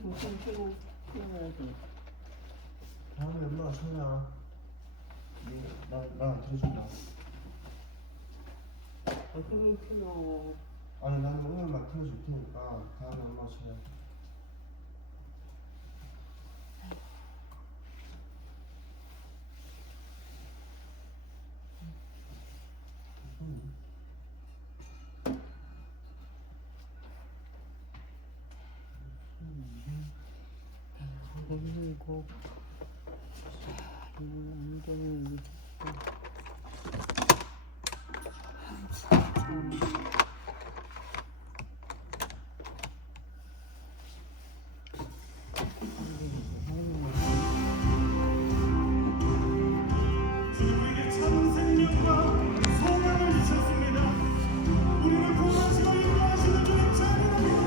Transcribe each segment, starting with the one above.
중심 펴고 피워야지. 다음에 엄마가 쳐야. 나안 틀어준다. 어떻게 피워? 아니 나는 오늘만 틀어줄 테니까 다음에 엄마가 쳐야. 그리고 완전히 우리에게 참 생명과 소망을 주셨습니다. 우리를 구원하시고 인도하시는 주님 찬양합니다.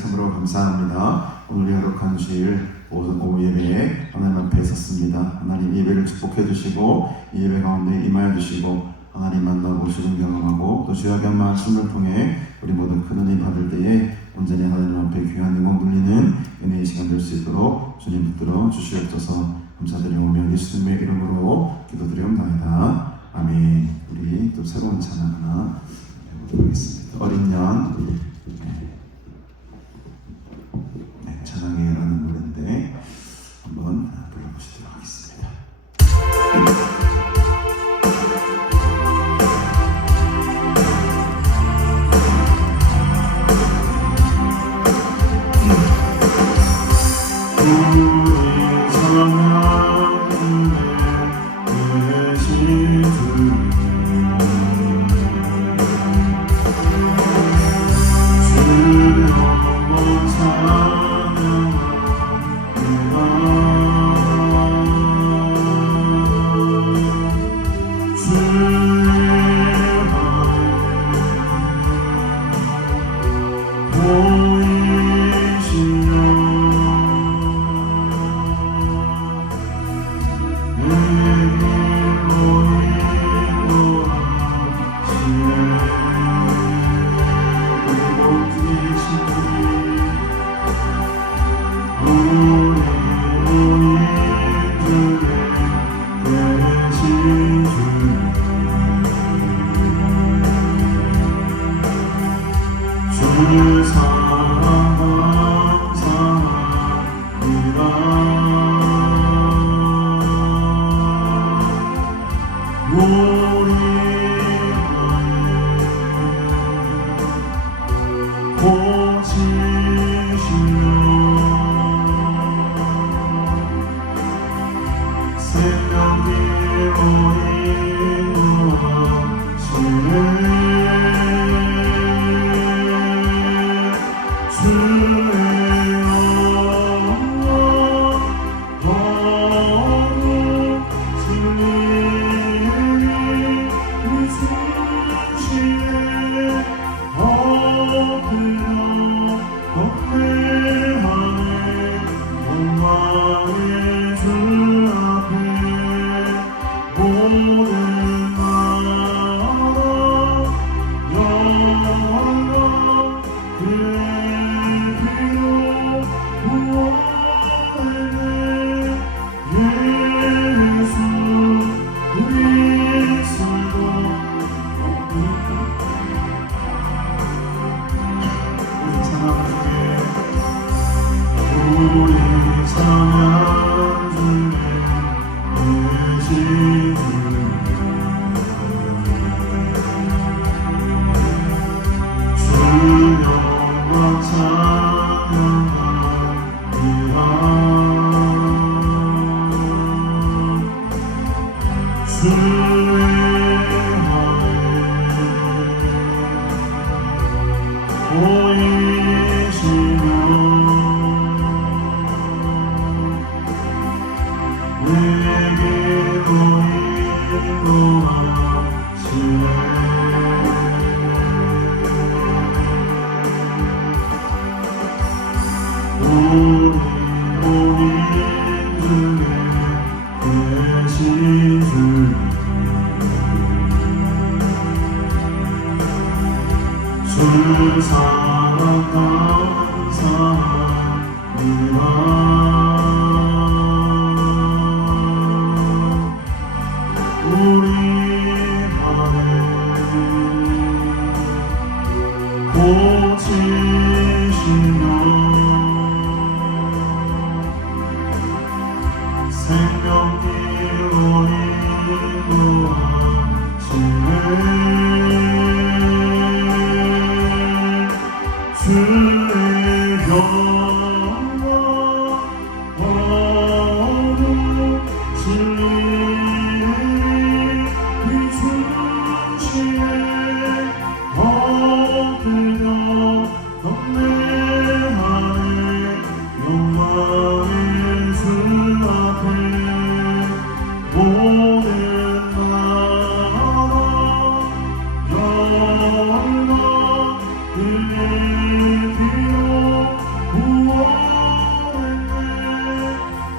참으로 감사합니다. 오늘 거룩한 주일 오후 예배에 하나님 앞에 섰습니다. 하나님 예배를 축복해 주시고 이 예배 가운데 임하여 주시고 하나님 만나고 주님 경험하고 또 주의 귀한 말씀을 통해 우리 모두 큰 은혜 받을 때에 온전히 하나님 앞에 귀한 응원 돌리는 은혜의 시간 될 수 있도록 주님 붙들어 주시옵소서. 감사드리오며 예수님의 이름으로 기도드리옵나이다. 아멘. 우리 또 새로운 찬양 하나 해보도록 하겠습니다. 어린 양 찬양해라는 노래인데 한번 불러보시도록 하겠습니다. 그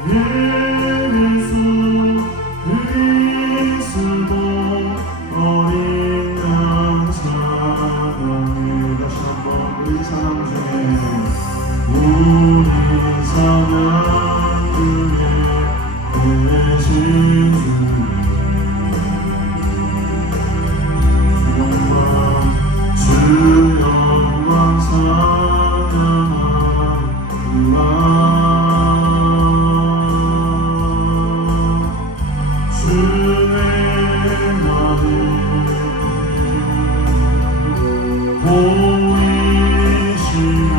예수 그리스도 어린 양 사랑해. 다시 한번 우리 사랑 중에 우리 사랑 중에 계신 주 영광 사랑하노라. 주의 나를 보이시며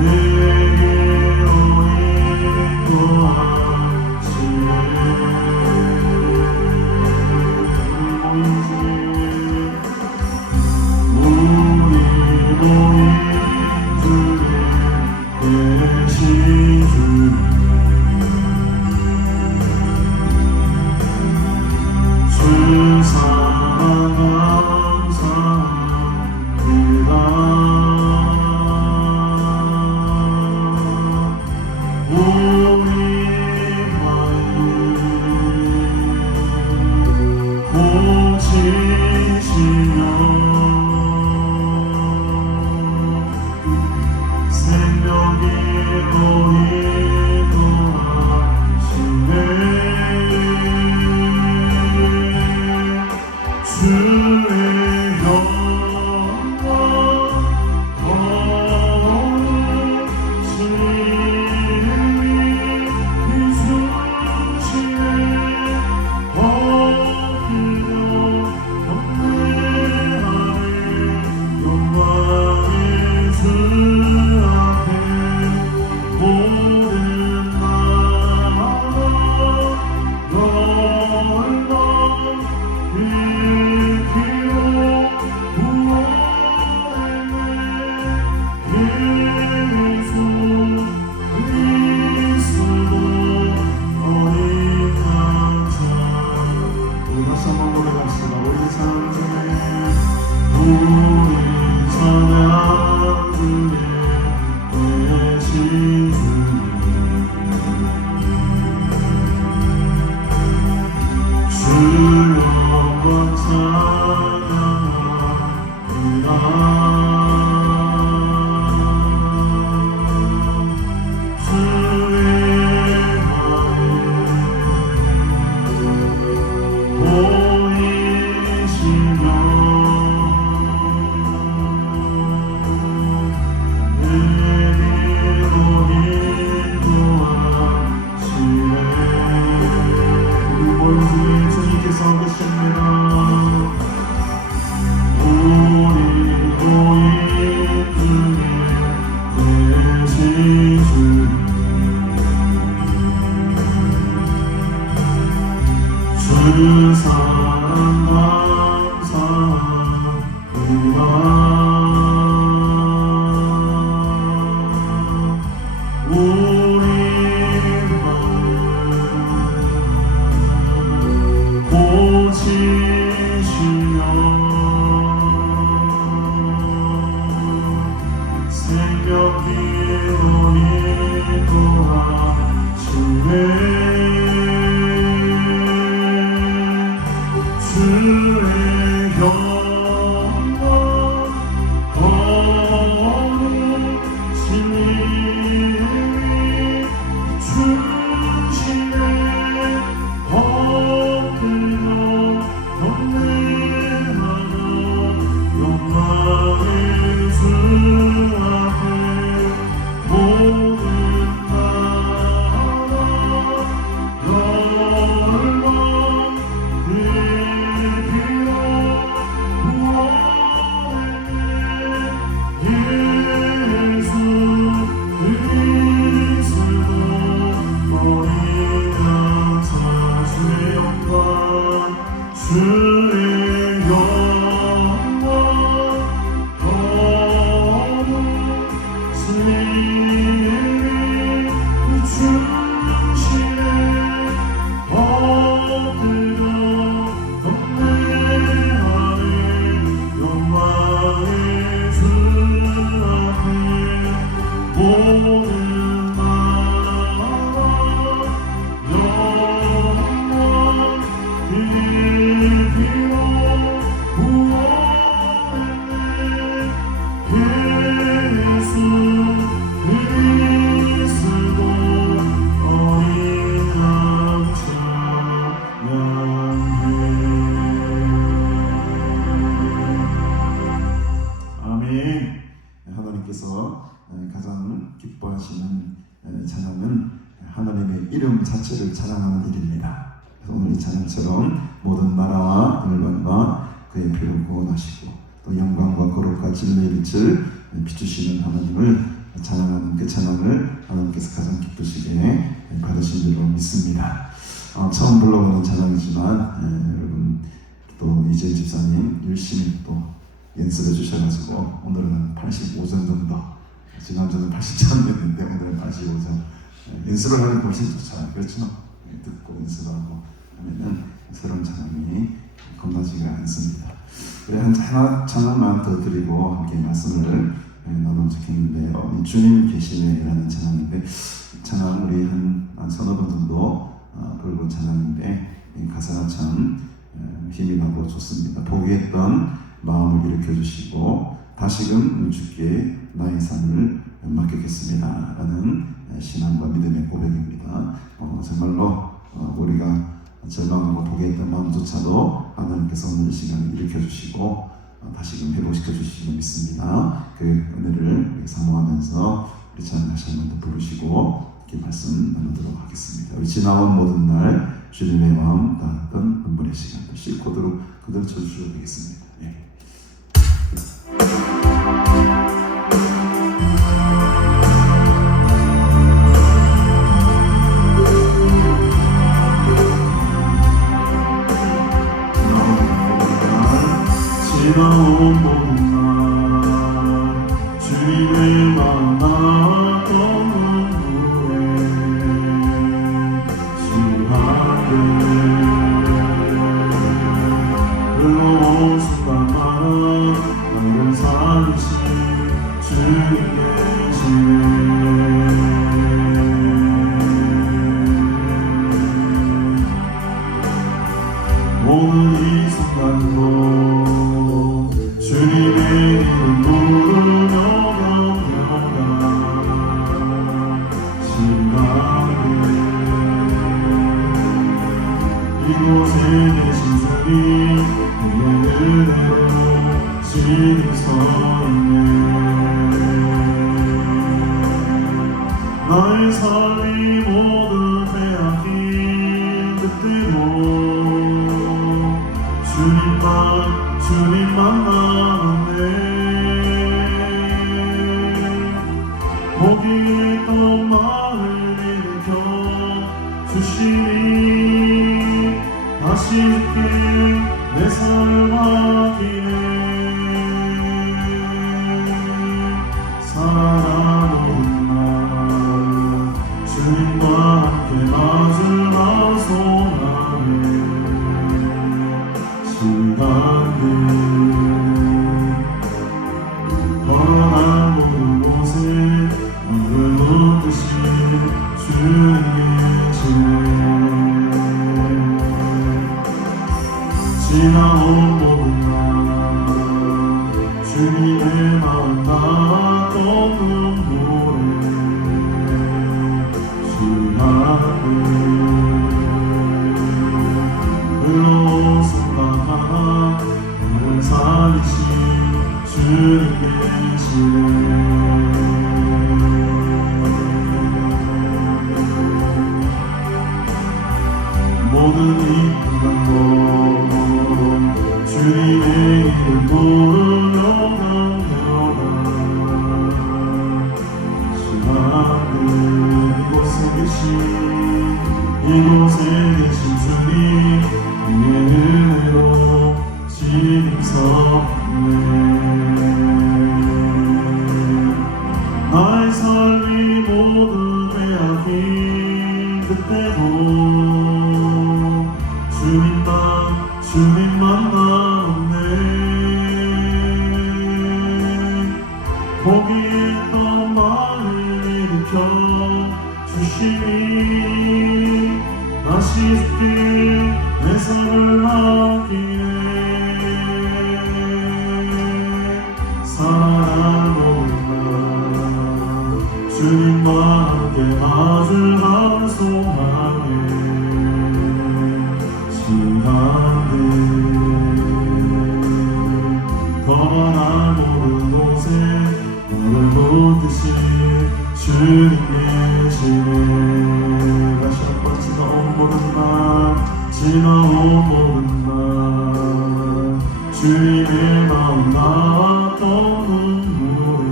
내게 인도하시네. 우리 모인 중에 계신 주 주 사랑 감사합니다. 우리 마음 고치시며 생명이 인도하시네. 주의 영광 거룩하시네. 어디로 경배하리. 영광의 주 앞에 모든 나라 영광 일기로 구원했네. 예수 그리스도 어린 양 사랑. 우리 다시 한번 노래합시다. 우리 사랑 중에 우리 사랑 중에 계신 주 주 영광 사랑합니다. 주의 마음 보이시며 내게로 인도하시네. 우리 모임 중에 주님께서 계십니다. 우리 모임 중에 계신 주 주 사랑 감사합니다. 우리 마음 고치시며 생명기로 인도하시네. 주의 영광 거룩하시니 주시네. 엎드려 경배하며 영광의 주 앞에 모든 나라 영광 일기로 구원했네. 예수 그리스도 어린 양 사주의 영광 주의 영광 거룩하시니 주시네. 엎드려 경배하리. 영광의 주 앞에 하나님께서 가장 기뻐하시는 찬양은 하나님의 이름 자체를 찬양하는 일입니다. 그래서 오늘 이 찬양처럼 모든 나라와 열방과 그의 피로 구원하시고 또 영광과 거룩과 진리의 빛을 비추시는 하나님을 찬양하는 그 찬양을 하나님께서 가장 기쁘시게 받으신 줄로 믿습니다. 처음 불러보는 찬양이지만 여러분 또 이재일 집사님 열심히 또 연습해 주셔가지고 오늘은 85점 정도, 지난주는 80점이었는데 오늘은 85점. 연습을 하는 게 훨씬 좋죠. 그렇죠? 듣고 연습하고 하면은 새로운 찬양이 겁나지가 않습니다. 그래 하나 찬양만 더 드리고 함께 말씀을 나누면 좋겠는데요. 주님 계시네라는 찬양인데 찬양 우리 한 서너 번 정도 부르는 찬양인데 가사가 참 힘이 나고 좋습니다. 포기했던 마음을 일으켜 주시고 다시금 주께 나의 삶을 맡기겠습니다 라는 신앙과 믿음의 고백입니다. 정말로 우리가 절망하고 포기했던 마음조차도 하나님께서 오늘 이 시간을 일으켜 주시고 다시금 회복시켜 주시기를 믿습니다. 그 은혜를 사모하면서 우리 찬양 다시 한 번 더 부르시고 이렇게 말씀 나누도록 하겠습니다. 우리 지나온 모든 날 주님의 마음 닿았던 눈물의 시간들 씩고도록 그대로 쳐주셔도 되겠습니다. 예. 지나온 모든 날 주님을 만났던 눈물에 시간들 흘러온 순간마다 나를 살리신 주님 계시네. 오늘 이 순간도 주님의 이름 부르며 경배하라. 시간에 이곳에 계신 주님 그의 은혜로 지금 서 있네. 나의 삶이 모두 빼앗긴 그때도 주님만 남았네. 포기했던 마음을 일으켜 주시니 다시 주께 내 삶을 맡기네. 살아가는 날 주님과 함께 맞으라 소망해. 걸어간 모든 곳에 너를 묻듯이 주님 계시네. 지나온 모든 날 주님의 마음 닿았던 눈물에 시간을 흘러온 순간마다 나를 살리신 주님 계시네. 모든 이 순간도 주님의 이름 부르며 경배하라. 시간을 이곳에 계신 주님 그의 은혜로 지금 서 나의 삶이 모두 빼앗긴 그때도 주님만 남았네. 포기했던 마음을 일으켜 주시니 다시 주께 내 삶을 맡기네. 주님과 함께 맞으라 소망해. 시간들 떠나 모든 곳에 너를 듯이 주님 계시네. 다시 한번 지나온 모든 날 지나온 모든 날 주님의 마음 나왔던 눈물에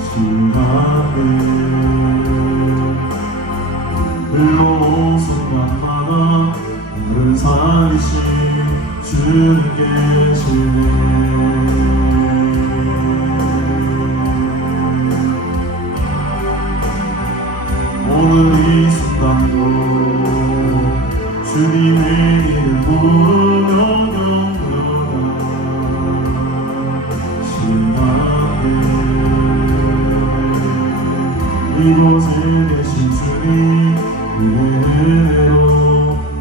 심각해 흘러온 순간마다 나를 살리신 주님 계시네. 오늘 이 순간도 주님의 이름 부르며 신나게 이곳에 계신 주님 은혜로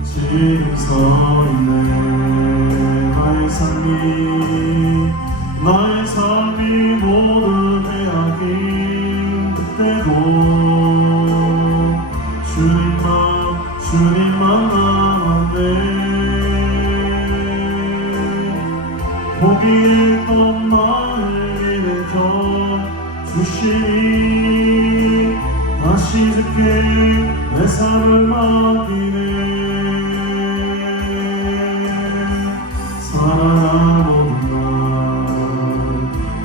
지금 서있네. 나의 삶이 모두 빼앗긴 그때도 주님만 남았네. 포기했던 나를 일으켜 주시니 다시 듣게 내 삶을 맡기네. 살아가는 날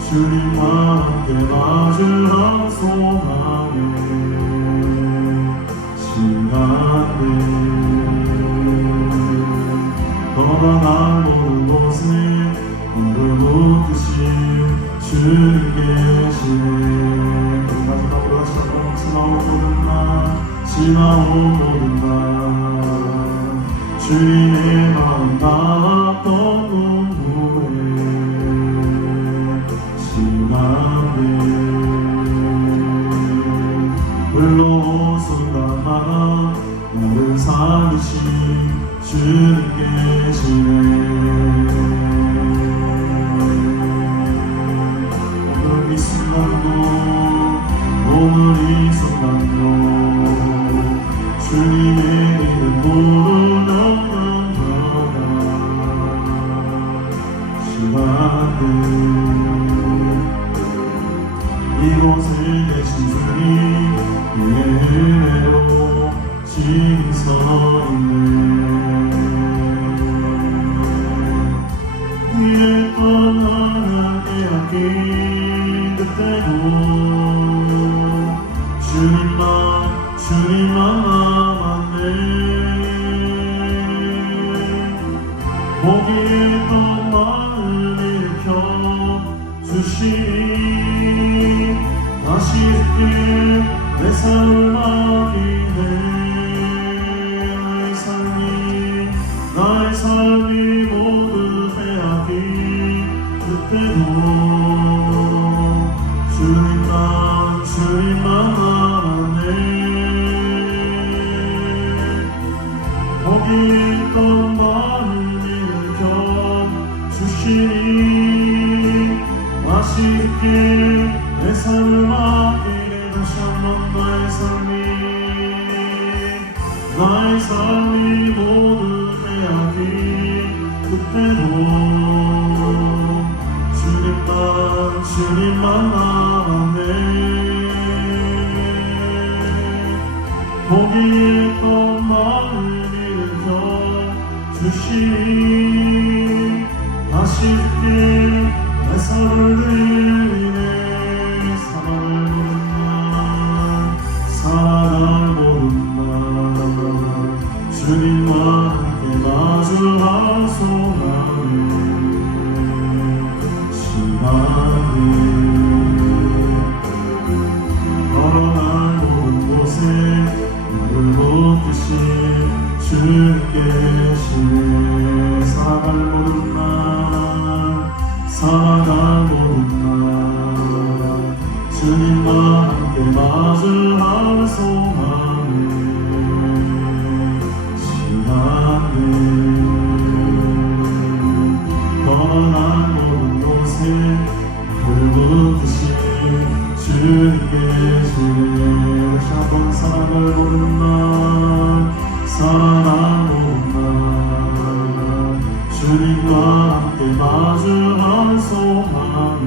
주님과 함께 맞을 한 소망에 신나네. 떠나갈 모든 곳에 나를 붙드신 주님 계시네. 마지막으로 다시 한번 지나온 모든 날 지나온 모든 날 주님의 마음 나왔던 눈물에 신나네. 흘러온 순간마다 나를 살리신 주님 계시네. 오늘 이 순간도 주님의 이름 부르며 시간들 이곳에 계신 주님 은혜로 지금 서있네. 이랬던 나를 빼앗긴 그때도 주님만 남았네. 포기했던 나를 일으켜 주시니 다시 듣게 내 삶을 맡기네. 나의 삶이 모두 빼앗긴 그때도 주님만 남았네. 포기했던 나를 일으켜 주시니 다시 듣게 내 삶을 맡기네. 다시 한번 나의 삶이 모두 빼앗긴 그때도 주님만 남았네. 포기했던 나를 일으켜 주시니 다시 듣게 내 삶을 드리네. 살아갈 모든 날 주님과 함께 마주할 소망에 시간에 걸어갈 모든 곳에 나를 붙드신 주님 계시네. 살아갈 모든 날 주님과 함께 마주할 소망에 시간에 떠나갈 모든 곳에 나를 붙드신 주님 계시네. 다시 한번 살아갈 모든 날 주님과 함께 마주할 소망에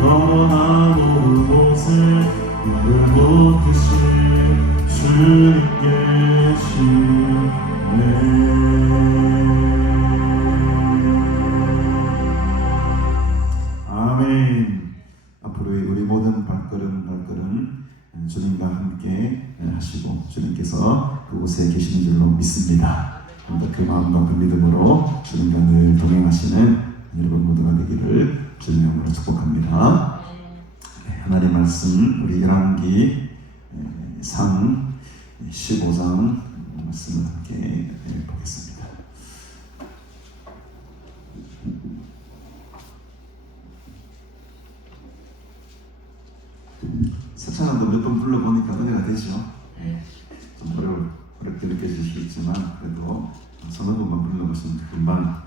너나 모든 곳에 물을 붓듯이 주님 계시네. 아멘. 앞으로의 우리 모든 발걸음 주님과 함께 하시고 주님께서 그곳에 계시는 줄로 믿습니다. 그 마음과 그 믿음으로 주님과 늘 동행하시는 여러분 모두가 되기를 주님의 이름으로 축복합니다. 하나님 말씀 우리 열왕기 상 15장 말씀을 함께 보겠습니다. 세찬한도 몇 번 불러보니까 은혜가 되죠. 좀 어렵게 느껴지시겠지만 그래도 서너 번만 불러보시면 금방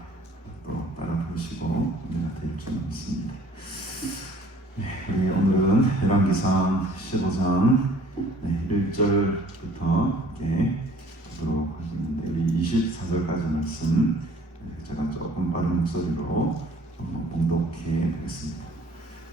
또 따라 부르시고 은혜가 될 줄 믿습니다. 우리 오늘은 열왕기상 15장 1절부터 이렇게 보도록 하겠는데 우리 24절까지 말씀 제가 조금 빠른 목소리로 봉독해 보겠습니다.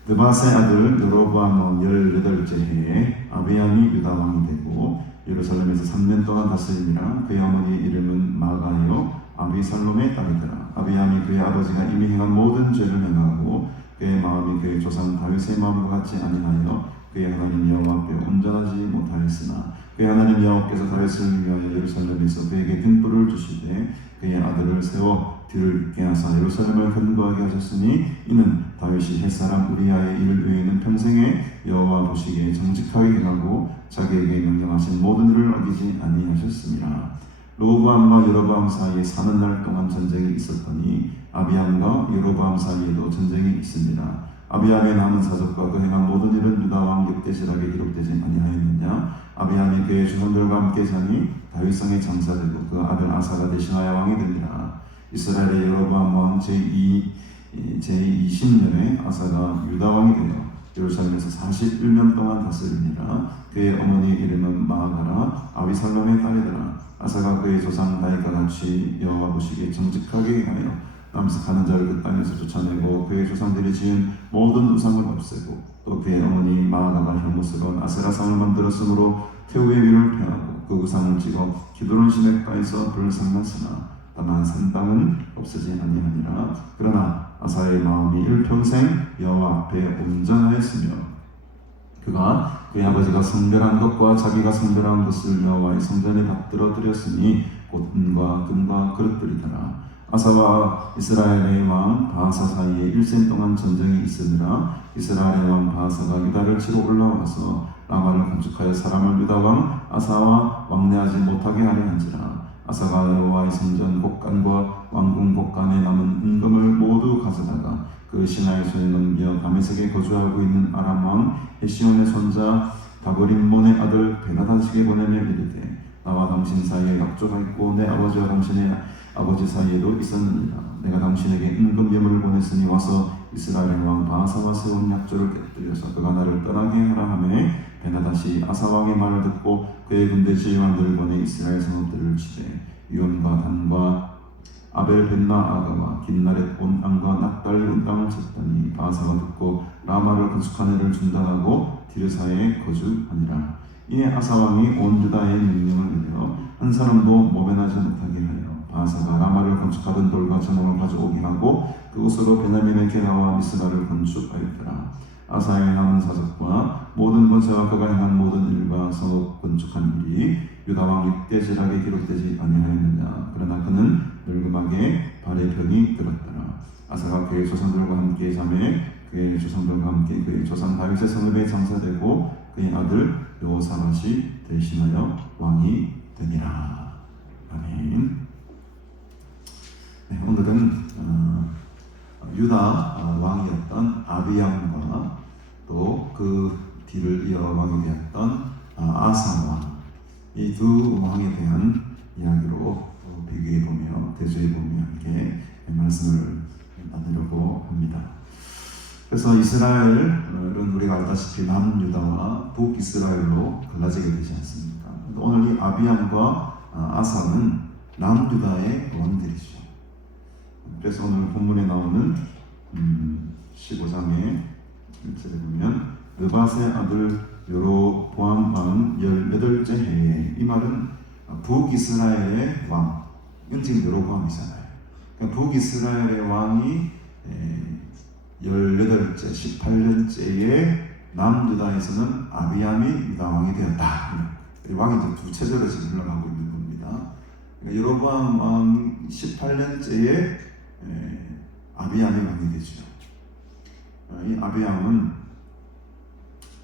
느바세 아들 여로보암은 18째 해에 아비암이 유다 왕이 되고 예루살렘에서 3년 동안 다스리니라. 그의 어머니 이름은 마가요 아비살롬의 딸이더라. 아비암이 그의 아버지가 이미 행한 모든 죄를 행하고 그의 마음이 그의 조상 다윗의 마음과 같지 아니하여 그의 하나님 여호와 앞에 온전하지 못하였으나 그의 하나님 여호와께서 다윗을 위하여 예루살렘에서 그에게 등불을 주시되 그의 아들을 세워 뒤를 있게 하사 예루살렘을 견고하게 하셨으니 이는 다윗이 햇사람 우리아의 일 외에는 평생에 여호와 보시기에 정직하게 행하고 자기에게 명령하신 모든 일을 어기지 아니하셨습니다. 로브암과 여로보암 사이에 사는 날 동안 전쟁이 있었더니 아비암과 여로보암 사이에도 전쟁이 있습니다. 아비암의 남은 사적과 그 행한 모든 일은 유다 왕 역대시락에 기록되지 아니하였느냐. 아비암이 그의 조상들과 함께 사니 다윗성에 장사되고 그 아들 아사가 대신하여 왕이 되니라. 이스라엘의 여로보암 왕 제20년에 아사가 유다 왕이 되어 예루살렘에서 41년 동안 다스리니라. 그의 어머니 이름은 마아가라 아비살롬의 딸이더라. 아사가 그의 조상 다윗과 같이 여호와 보시기에 정직하게 행하여 남색하는 자를 그 땅에서 쫓아내고 그의 조상들이 지은 모든 우상을 없애고 또 그의 어머니 마아가가 혐오스러운 아세라상을 만들었으므로 태우의 위를 펴하고 그 우상을 찍어 기드론 시냇가에서 불을 상놨으나 다만 산 땅은 없어지 아니하니라. 그러나 아사의 마음이 일평생 여호와 앞에 온전하였으며 그가 그의 아버지가 성별한 것과 자기가 성별한 것을 여호와의 성전에 받들어 드렸으니 곧 은과 금과 그릇들이더라. 아사와 이스라엘의 왕 바하사 사이에 일생 동안 전쟁이 있으니라. 이스라엘의 왕 바하사가 유다를 치러 올라와서 라마를 건축하여 사람을 유다 왕 아사와 왕래하지 못하게 하려 한지라. 아사가 여호와의 성전 곡간과 왕궁 곡간에 남은 은금을 모두 가져다가 그 신하의 손에 넘겨 다메섹에 거주하고 있는 아람 왕 헤시온의 손자 다보림몬의 아들 베나다식에 보내며 이르되 나와 당신 사이에 약조가 있고 내 아버지와 당신의 아버지 사이에도 있었느니라. 내가 당신에게 은금 예물을 보냈으니 와서 이스라엘의 왕 바하사와 세운 약조를 깨뜨려서 그가 나를 떠나게 하라 하매 베나다시 아사 왕의 말을 듣고 그의 군대 지휘관들을 보내 이스라엘 성읍들을 치되 유온과 단과 아벨벤나아가와 긴나렛 온 땅과 납달리 온 땅을 쳤더니 바하사가 듣고 라마를 건축한 해를 중단하고 디르사에 거주하니라. 이에 아사 왕이 온 유다의 명령을 내려 한 사람도 모면하지 못하게 하여 바하사가 라마를 건축하던 돌과 전원을 가져오게 하고 그곳으로 베냐민의 게라와 미스라를 건축하였더라. 아사의 남은 사적과 모든 권세와 그가 행한 모든 일과 성읍 건축한 일이 유다 왕 역대지락에 기록되지 아니하였느냐. 그러나 그는 늙음하게 발의 병이 들었더라. 아사가 그의 조상들과 함께 잠에 그의 조상들과 함께 그의 조상 다윗의 성읍에 장사되고 그의 아들 여호사밧이 대신하여 왕이 되니라. 아멘. 네, 오늘은 유다 왕이었던 아비암과 또 그 뒤를 이어 왕이 되었던 아사 왕, 이 두 왕에 대한 이야기로 비교해 보며 대조해 보며 함께 말씀을 나누려고 합니다. 그래서 이스라엘은 우리가 알다시피 남유다와 북이스라엘로 갈라지게 되지 않습니까? 오늘 이 아비암과 아사는 남유다의 왕들이죠. 그래서 오늘 본문에 나오는 15장의 1절에 보면 느밧의 아들 여로보암 왕은 18째 해에, 이 말은 북이스라엘의 왕, 이건 지금 여로보암이잖아요. 그러니까 북이스라엘의 왕이 18째, 18년째에 남유다에서는 아비암이 유다 왕이 되었다. 왕이 이제 두 체제로 지금 흘러가고 있는 겁니다. 그러니까 여로보암 왕 18년째에 아비암이 왕이 되죠. 이 아비암은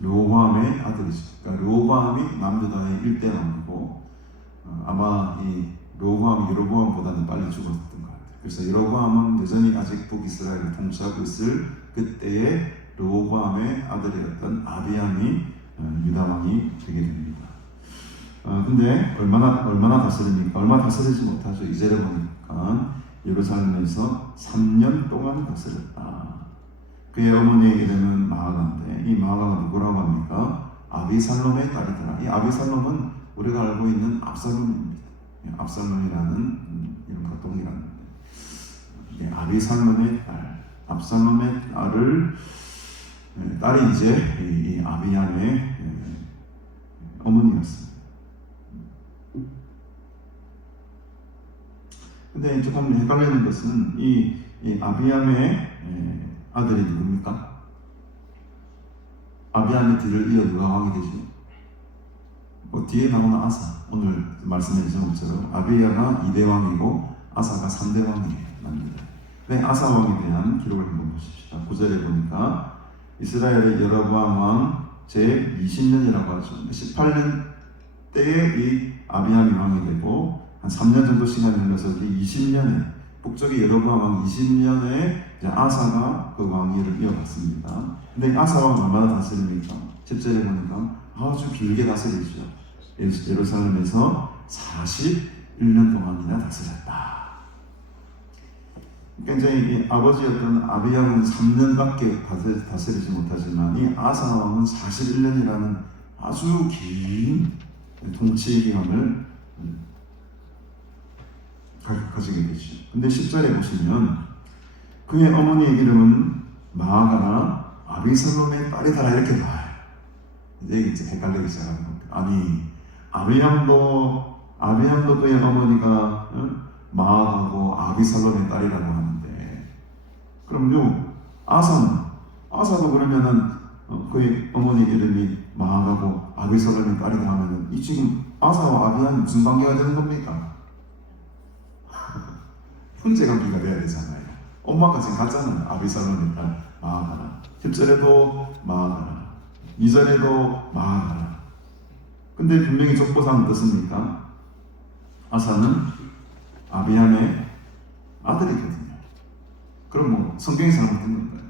르호보암의 아들이죠. 그러니까 르호보암이 남유다의 1대 왕이고, 아마 이 르호보암이 여로보암보다는 빨리 죽었던 것 같아요. 그래서 여로보암은 여전히 아직 북이스라엘을 통치하고 있을 그때의 르호보암의 아들이었던 아비암이 유다 왕이 되게 됩니다. 근데 얼마나 다스립니까? 얼마 다스리지 못하죠. 이제를 보니까 예루살렘에서 3년 동안 다스렸다. 그의 어머니의 이름은 마아가인데, 이 마아가가 누구라고 합니까? 아비살롬의 딸이더라. 이 아비살롬은 우리가 알고 있는 압살롬입니다. 압살롬이라는 이름과 동일한 아비살롬의 딸, 압살롬의 딸이 이제 이 아비암의 어머니였습니다. 근데 조금 헷갈리는 것은 이 아비암의 아들이 누굽니까? 아비암의 뒤를 이어 누가 왕이 되죠? 뒤에 나오는 아사, 오늘 말씀해 주신 것처럼 아비야가 2대 왕이고 아사가 3대 왕이에요. 네, 아사 왕에 대한 기록을 한번 보십시다. 9절에 보니까 이스라엘의 여로보암 왕 제 20년이라고 하죠. 18년 때에 이 아비암이 왕이 되고 한 3년 정도 시간이 흘러서 20년에 북쪽의 여로보암 왕 20년에 이제 아사가 그 왕위를 이어갔습니다. 근데 아사 왕 얼마나 다스립니까? 10절에 보니까 아주 길게 다스리죠. 예루살렘에서 41년 동안이나 다스렸다. 그러니까 이제 이 아버지였던 아비야는 3년밖에 다스리지 못하지만 이 아사 왕은 41년이라는 아주 긴 통치 기간을 가지게 되죠. 근데 10절에 보시면 그의 어머니의 이름은 마아가나 아비살롬의 딸이더라 이렇게 나와요. 이제 헷갈리기 시작하는 겁니다. 아니 아비암도 그의 어머니가 마아가고 아비살롬의 딸이라고 하는데, 그럼요 아사도 그러면은 그의 어머니 이름이 마아가고 아비살롬의 딸이다 하면은 이 지금 아사와 아비암이 무슨 관계가 되는 겁니까? 형제 관계가 돼야 되잖아요. 엄마가 지금 같잖아요. 아비살롬의 딸 마아가라. 10절에도 마아가라, 2절에도 마아가라. 근데 분명히 족보상 어떻습니까? 아사는 아비암의 아들이거든요. 그럼 뭐 성경이 잘못된 건가요?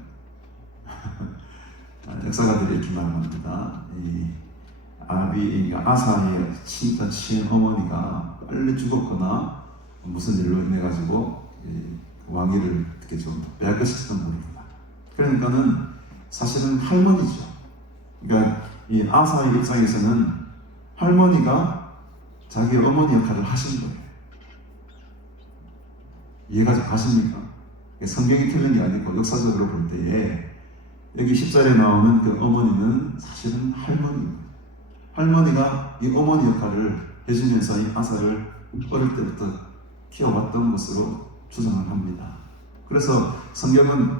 역사가들이 이렇게 말합니다. 아사의 친인 어머니가 빨리 죽었거나 무슨 일로 인해 가지고 왕위를 이렇게 좀 빼앗겼을지도 모릅니다. 그러니까는 사실은 할머니죠. 그러니까 이 아사의 입장에서는 할머니가 자기 어머니 역할을 하신 거예요. 이해가 좀 가십니까? 성경이 틀린 게 아니고 역사적으로 볼 때에 여기 10절에 나오는 그 어머니는 사실은 할머니입니다. 할머니가 이 어머니 역할을 해주면서 이 아사를 어릴 때부터 키워봤던 것으로 주장을 합니다. 그래서 성경은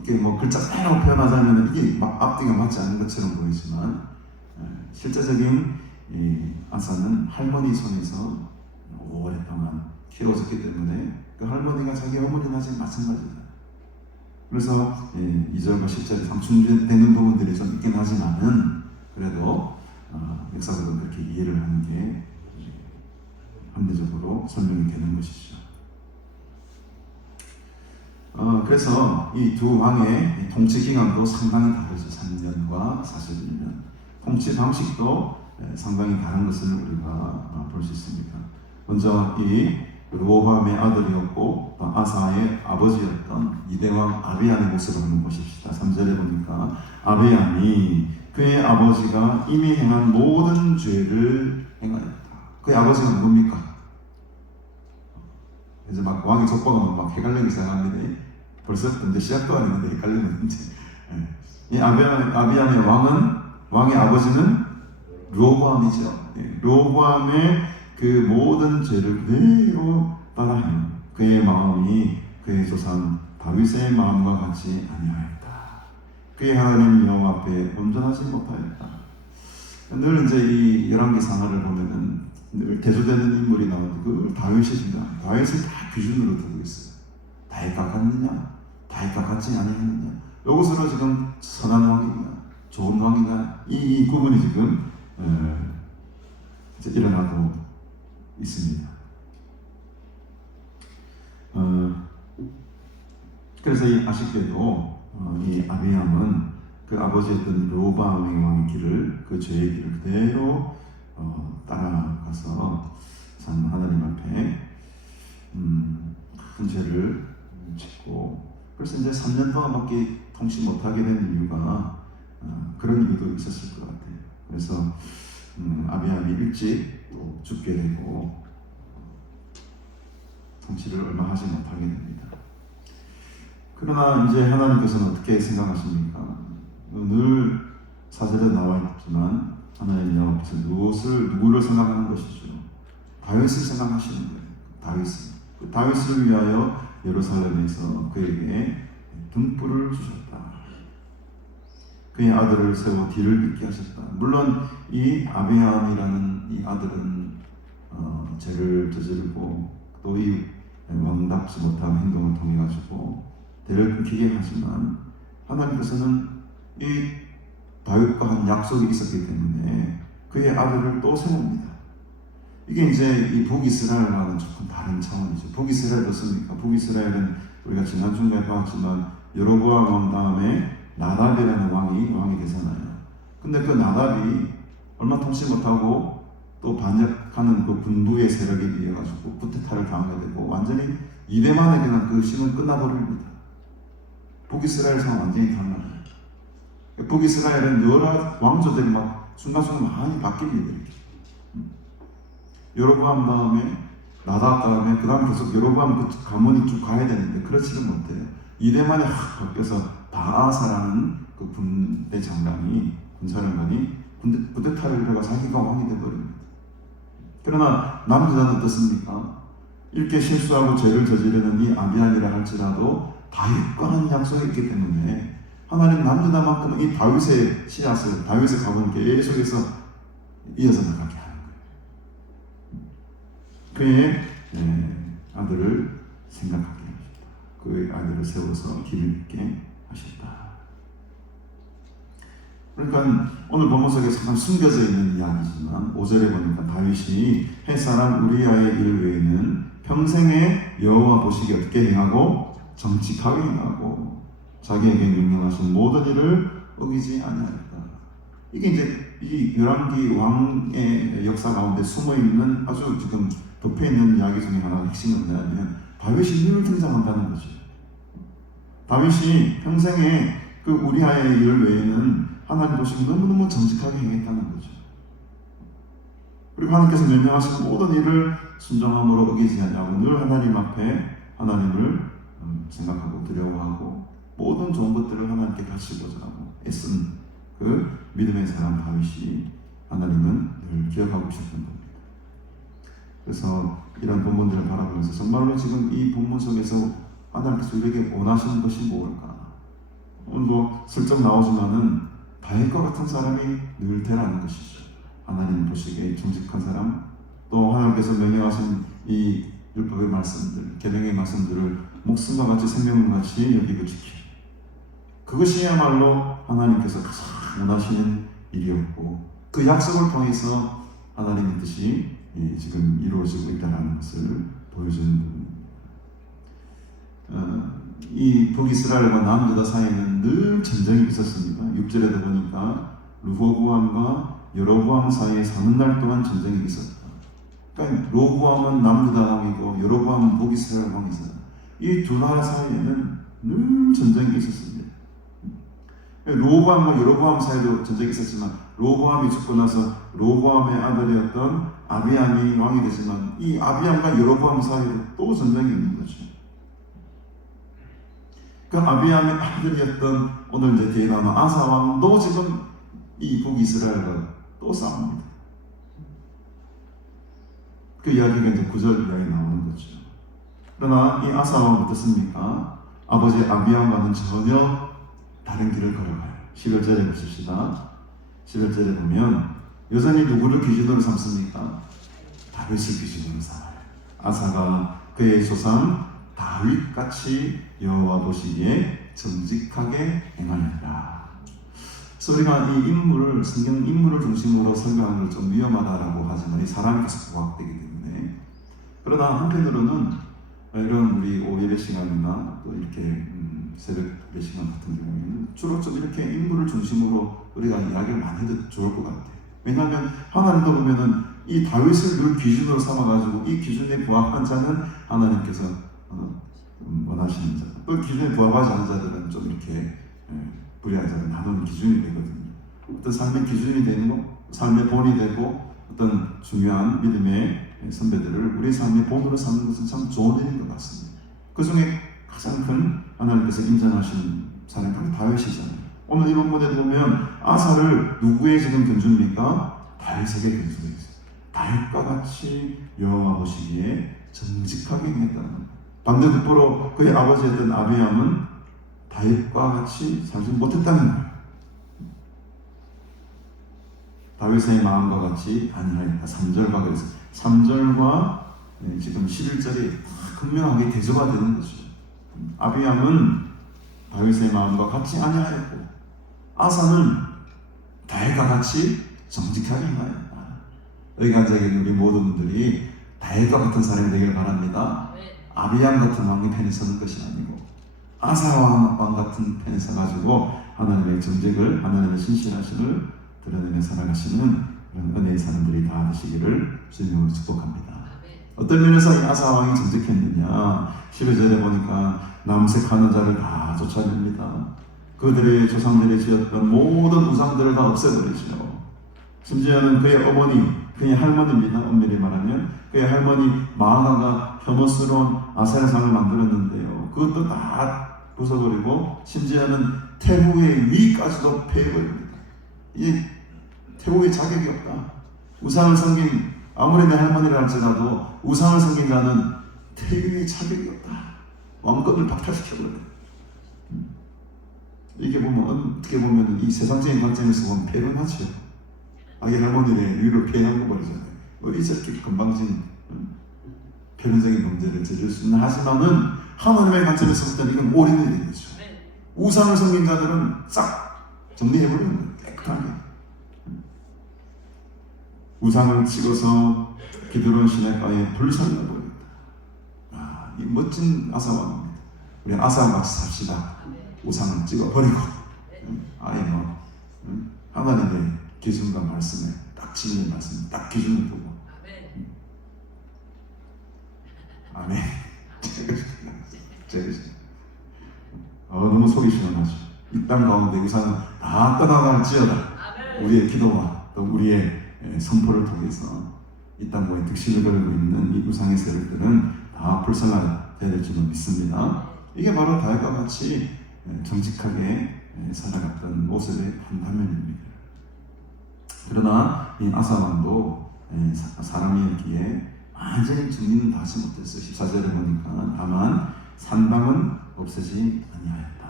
이게 뭐 글자 그대로 표현하자면 이게 막 앞뒤가 맞지 않는 것처럼 보이지만 실제적인 이 아사는 할머니 손에서 오랫동안 키워졌기 때문에 그 할머니가 자기 어머니나 마찬가지다. 그래서 2절과 10절에 상충되는 부분들이 좀 있긴 하지만은 그래도 역사적으로 그렇게 이해를 하는 게 합리적으로 설명이 되는 것이죠. 그래서 이 두 왕의 통치 기간도 상당히 다르죠. 3년과 41년. 통치 방식도 상당히 다른 것을 우리가 볼 수 있습니다. 먼저 이 르호보암의 아들이었고 또 아사의 아버지였던 이대왕 아비암의 모습을 한번 보십시다. 3절에 보니까 아비암이 그의 아버지가 이미 행한 모든 죄를 행하였다. 그의 아버지가 누굽니까? 이제 막 왕의 족보가 막 헷갈리기 시작합니다. 벌써부터 이제 시작도 안 했는데 헷갈리는 이제. 이 아비암의 왕의 아버지는 르호보암이죠. 르호보암의 그 모든 죄를 그대로 따라하는 그의 마음이 그의 조상 다윗의 마음과 같이 아니하였다. 그의 하나님 여호와 앞에 온전하지 못하였다. 늘 이제 이 열왕기 상하를 보면은 늘 대조되는 인물이 나오는데 그 다윗입니다. 다윗을 다 기준으로 두고 있어요. 다윗과 같느냐, 다윗과 같지 아니하느냐. 이것으로 지금 선한 왕이냐, 좋은 왕이냐 이 구분이 지금 이제 일어나고 있습니다. 그래서 이 아쉽게도 이 아비암은 그 아버지였던 르호보암의 왕의 길을 그 죄의 길을 그대로 따라가서 참 하나님 앞에 큰 죄를 짓고 그래서 이제 3년 동안밖에 통치 못하게 된 이유가 그런 이유도 있었을 것 같아요. 그래서 아비암이 일찍 또 죽게 되고 통치를 얼마 하지 못하게 됩니다. 그러나 이제 하나님께서는 어떻게 생각하십니까? 늘 사절에 나와 있지만 하나님 여호와께서 누구를 생각하는 것이죠? 다윗을 생각하시는 거예요. 다윗을 위하여 예루살렘에서 그에게 등불을 주셨다. 그의 아들을 세워 뒤를 잇게 하셨다. 물론 이 아비암이라는 이 아들은 죄를 저지르고 또 이 왕답지 못한 행동을 통해 가지고 대를 끊기게 하지만 하나님께서는 이 다윗과 한 약속이 있었기 때문에 그의 아들을 또 세웁니다. 이게 이제 이 북이스라엘과는 조금 다른 차원이죠. 북이스라엘 어떻습니까? 북이스라엘은 우리가 지난 주에 봤지만 여로보암 왕 다음에 나답이라는 왕이 되잖아요. 근데 그 나답이 얼마 통치 못하고 또 반역하는 그 군부의 세력에 의해 가지고 쿠데타를 당하게 되고 완전히 이대 만에 그냥 그 시는 끝나버립니다. 북이스라엘 상황 완전히 달라요. 북이스라엘은 여러 왕조들이 막 순간순간 많이 바뀝니다. 이렇게. 여로보암 다음에 나답 다음에 그 다음 계속 여로보암 그 가문이 쭉 가야 되는데 그렇지는 못해요. 이대 만에 바뀌어서 바아사라는 그 군대 장관이 군사령관이 쿠데타를 일어가 자기가 왕이 되어버립니다. 그러나 남유다는 어떻습니까? 이렇게 실수하고 죄를 저지르는 이 아비암이라 할지라도 다윗과 한 약속이 있기 때문에 하나님 남유다만큼은 이 다윗의 씨앗을 다윗의 가문을 계속해서 이어서 나가게 하는 거예요. 그의 아들을 생각하게 하셨다. 그의 아들을 세워서 길을 잇게 하셨다. 그러니까 오늘 본문 속에 잠깐 숨겨져 있는 이야기지만 5절에 보니까 다윗이 햇사람 우리아의 일 외에는 평생에 여호와 보시기에 어떻게 행하고 정직하게 행하고 자기에게 명령하신 모든 일을 어기지 아니하였다. 이게 이제 이 열왕기 왕의 역사 가운데 숨어 있는 아주 지금 덮여 있는 이야기 중에 하나 핵심은 뭐냐면 다윗이 늘 등장한다는 거죠. 다윗이 평생에 그 우리아의 일 외에는 하나님 보시기 너무너무 정직하게 행했다는 거죠. 그리고 하나님께서 명령하신 모든 일을 순종함으로 어기지 않냐고 늘 하나님 앞에 하나님을 생각하고 두려워하고 모든 좋은 것들을 하나님께 바치고자 하고 애쓴 그 믿음의 사람 다윗이 하나님은 늘 기억하고 계셨던 겁니다. 그래서 이런 본문들을 바라보면서 정말로 지금 이 본문 속에서 하나님께서 우리에게 원하시는 것이 무엇일까? 오늘도 슬쩍 나오지만은 다윗과 같은 사람이 늘 되라는 것이죠. 하나님 보시기에 정직한 사람, 또 하나님께서 명령하신 이 율법의 말씀들, 계명의 말씀들을 목숨과 같이 생명과 같이 여기고 지키고 그것이야말로 하나님께서 가장 원하시는 일이었고 그 약속을 통해서 하나님의 뜻이 지금 이루어지고 있다는 것을 보여주는 부분입니다. 이 북이스라엘과 남유다 사이에는 늘 전쟁이 있었습니다. 6절에도 보니까 르호보암과 여로보암 사이에 3날 동안 전쟁이 있었다. 그러니까 르호보암은 남유다 왕이고 여로보암은 북이스라엘 왕이잖아요. 이 두 나라 사이에는 늘 전쟁이 있었습니다. 로보암과 여로보암 사이도 전쟁이 있었지만 로보암이 죽고 나서 로보암의 아들이었던 아비암이 왕이 되지만 이 아비암과 여로보암 사이에 또 전쟁이 있는 거죠. 그 아비암의 아들이었던 오늘 이제 뒤에 나오는 아사 왕도 지금 이 북이스라엘과 또 싸웁니다. 그 이야기가 이제 9절 이야기 나오는 거죠. 그러나 이 아사 왕은 어떻습니까? 아버지 아비암과는 전혀 다른 길을 걸어가요. 11절에 보십시다. 11절에 보면 여전히 누구를 기준으로 삼습니까? 다윗을 기준으로 삼아요. 아사가 그의 조상 다윗같이 여호와 보시기에 정직하게 행하였다. 그래서 우리가 이 인물을 성경 인물을 중심으로 설명하는 걸 좀 위험하다라고 하지만 이 사람이 계속 부각되기 때문에 그러나 한편으로는 이런 우리 오예배 시간이나 또 이렇게 새벽 예배 시간 같은 경우에는 주로 좀 이렇게 인물을 중심으로 우리가 이야기를 많이 해도 좋을 것 같아요. 왜냐하면 하나님도 보면은 이 다윗을 늘 기준으로 삼아가지고 이 기준에 부합한 자는 하나님께서 원하시는 자, 또 기준에 부합하지 않은 자들은 좀 이렇게 불의한 자를 나누는 기준이 되거든요. 어떤 삶의 기준이 되는 거, 삶의 본이 되고 어떤 중요한 믿음의 선배들을 우리 삶의 본으로 삼는 것은 참 좋은 일인 것 같습니다. 그 중에 가장 큰 하나님께서 인정하시는 사람이 바로 다윗이잖아요. 오늘 이 본문에 보면 아사를 누구의 지금 견주입니까? 다윗에게 견주고 있어요. 다윗과 같이 여호와 보시기에 정직하게 행했다는 거예요. 반대급부로 그의 아버지였던 아비암은 다윗과 같이 살지 못했다는 거예요. 다윗의 마음과 같이 아니하였다. 3절과 그래서 3절과 지금 11절이 분명하게 대조가 되는 거죠. 아비암은 다윗의 마음과 같이 아니하였고 아사는 다윗과 같이 정직하게 행하였다. 여기 앉아있는 우리 모든 분들이 다윗과 같은 사람이 되길 바랍니다. 아비암 같은 왕의 편에 서는 것이 아니고 아사 왕 같은 편에 서가지고 하나님의 정직을 하나님의 신실하심을 드러내며 살아가시는 그런 은혜의 사람들이 다 되시기를 주님으로 축복합니다. 어떤 면에서 이 아사 왕이 정직했느냐 12절에 보니까 남색하는 자를 다 쫓아냅니다. 그들의 조상들이 지었던 모든 우상들을 다 없애버리죠. 심지어는 그의 어머니, 그의 할머니입니다. 엄밀히 말하면 그의 할머니 마아가가 혐오스러운 아세라상을 만들었는데요. 그것도 다 부숴버리고 심지어는 태후의 위까지도 패해버립니다. 이 태후의 자격이 없다. 우상을 섬긴 아무리 내 할머니라 할지라도 우상을 섬긴 자는 태후의 자격이 없다. 왕권을 박탈시켜버려요. 이게 보면 어떻게 보면 이 세상적인 관점에서 보면 패배하죠. 아기 할머니의 위로 패한 거 버리잖아요. 어디 저렇게 건방진 표면적인 문제를 저질 수 있나 하지만은 하나님의 관점에서 볼 때는 이건 올인이 된 거죠. 우상을 섬긴 자들은 싹 정리해버리는 거예요. 깨끗하게. 우상을 찍어서 기드론 시내가에 불살라버립니다. 이 멋진 아사왕입니다. 우리 아사와 같이 삽시다. 우상을 찍어버리고 아예 하나님의 기준과 말씀에 딱 지는 말씀, 딱 기준을 두고 아멘. 너무 속이 시원하죠. 이 땅 가운데 우상은 다 떠나갈지어다. 우리의 기도와 또 우리의 선포를 통해서 이 땅 가운데 득실을 걸고 있는 이 우상의 세력들은 다 불살라야 될 줄로 믿습니다. 이게 바로 다윗과 같이 정직하게 살아갔던 모습의 한 단면입니다. 그러나 이 아사왕도 사람이었기에 완전히 정리는 다 하지 못했어요. 14절에 보니까 다만 산당은 없애지 아니하였다.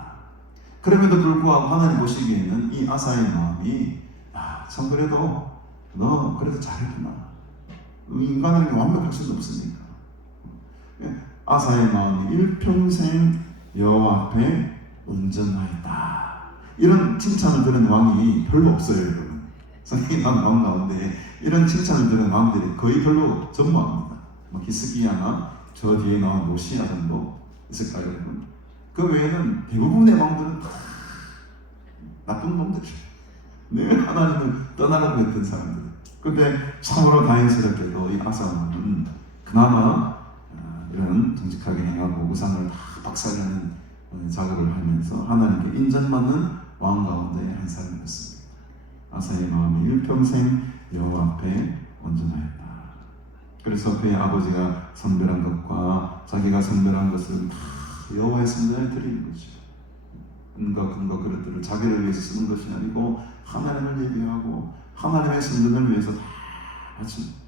그럼에도 불구하고 하나님 보시기에는 이 아사의 마음이 참 그래도 너 그래도 잘했구나. 인간에게 완벽할 수는 없으니까. 아사의 마음이 일평생 여호와 앞에 온전하였다. 이런 칭찬을 들은 왕이 별로 없어요, 여러분. 성경에 나온 왕 가운데 이런 칭찬을 들은 왕들이 거의 별로 전무합니다. 히스기야나 저 뒤에 나온 모시아 정도 있을까요, 여러분? 그 외에는 대부분의 왕들은 다 나쁜 놈들이에요. 늘 하나님을 떠나려고 했던 사람들. 근데 참으로 다행스럽게도 이 아사 왕은 그나마 이런 정직하게 행하고 우상을 다 박살내는 작업을 하면서 하나님께 인정받는 왕 가운데 한 사람이었습니다. 아사의 마음이 일평생 여호와 앞에 온전하였다. 그래서 그의 아버지가 선별한 것과 자기가 선별한 것을 다 여호와의 성전에 드리는 거죠. 은과 금과 그릇들을 자기를 위해서 쓰는 것이 아니고 하나님을 예비하고 하나님의 성전을 위해서 다 바칩니다.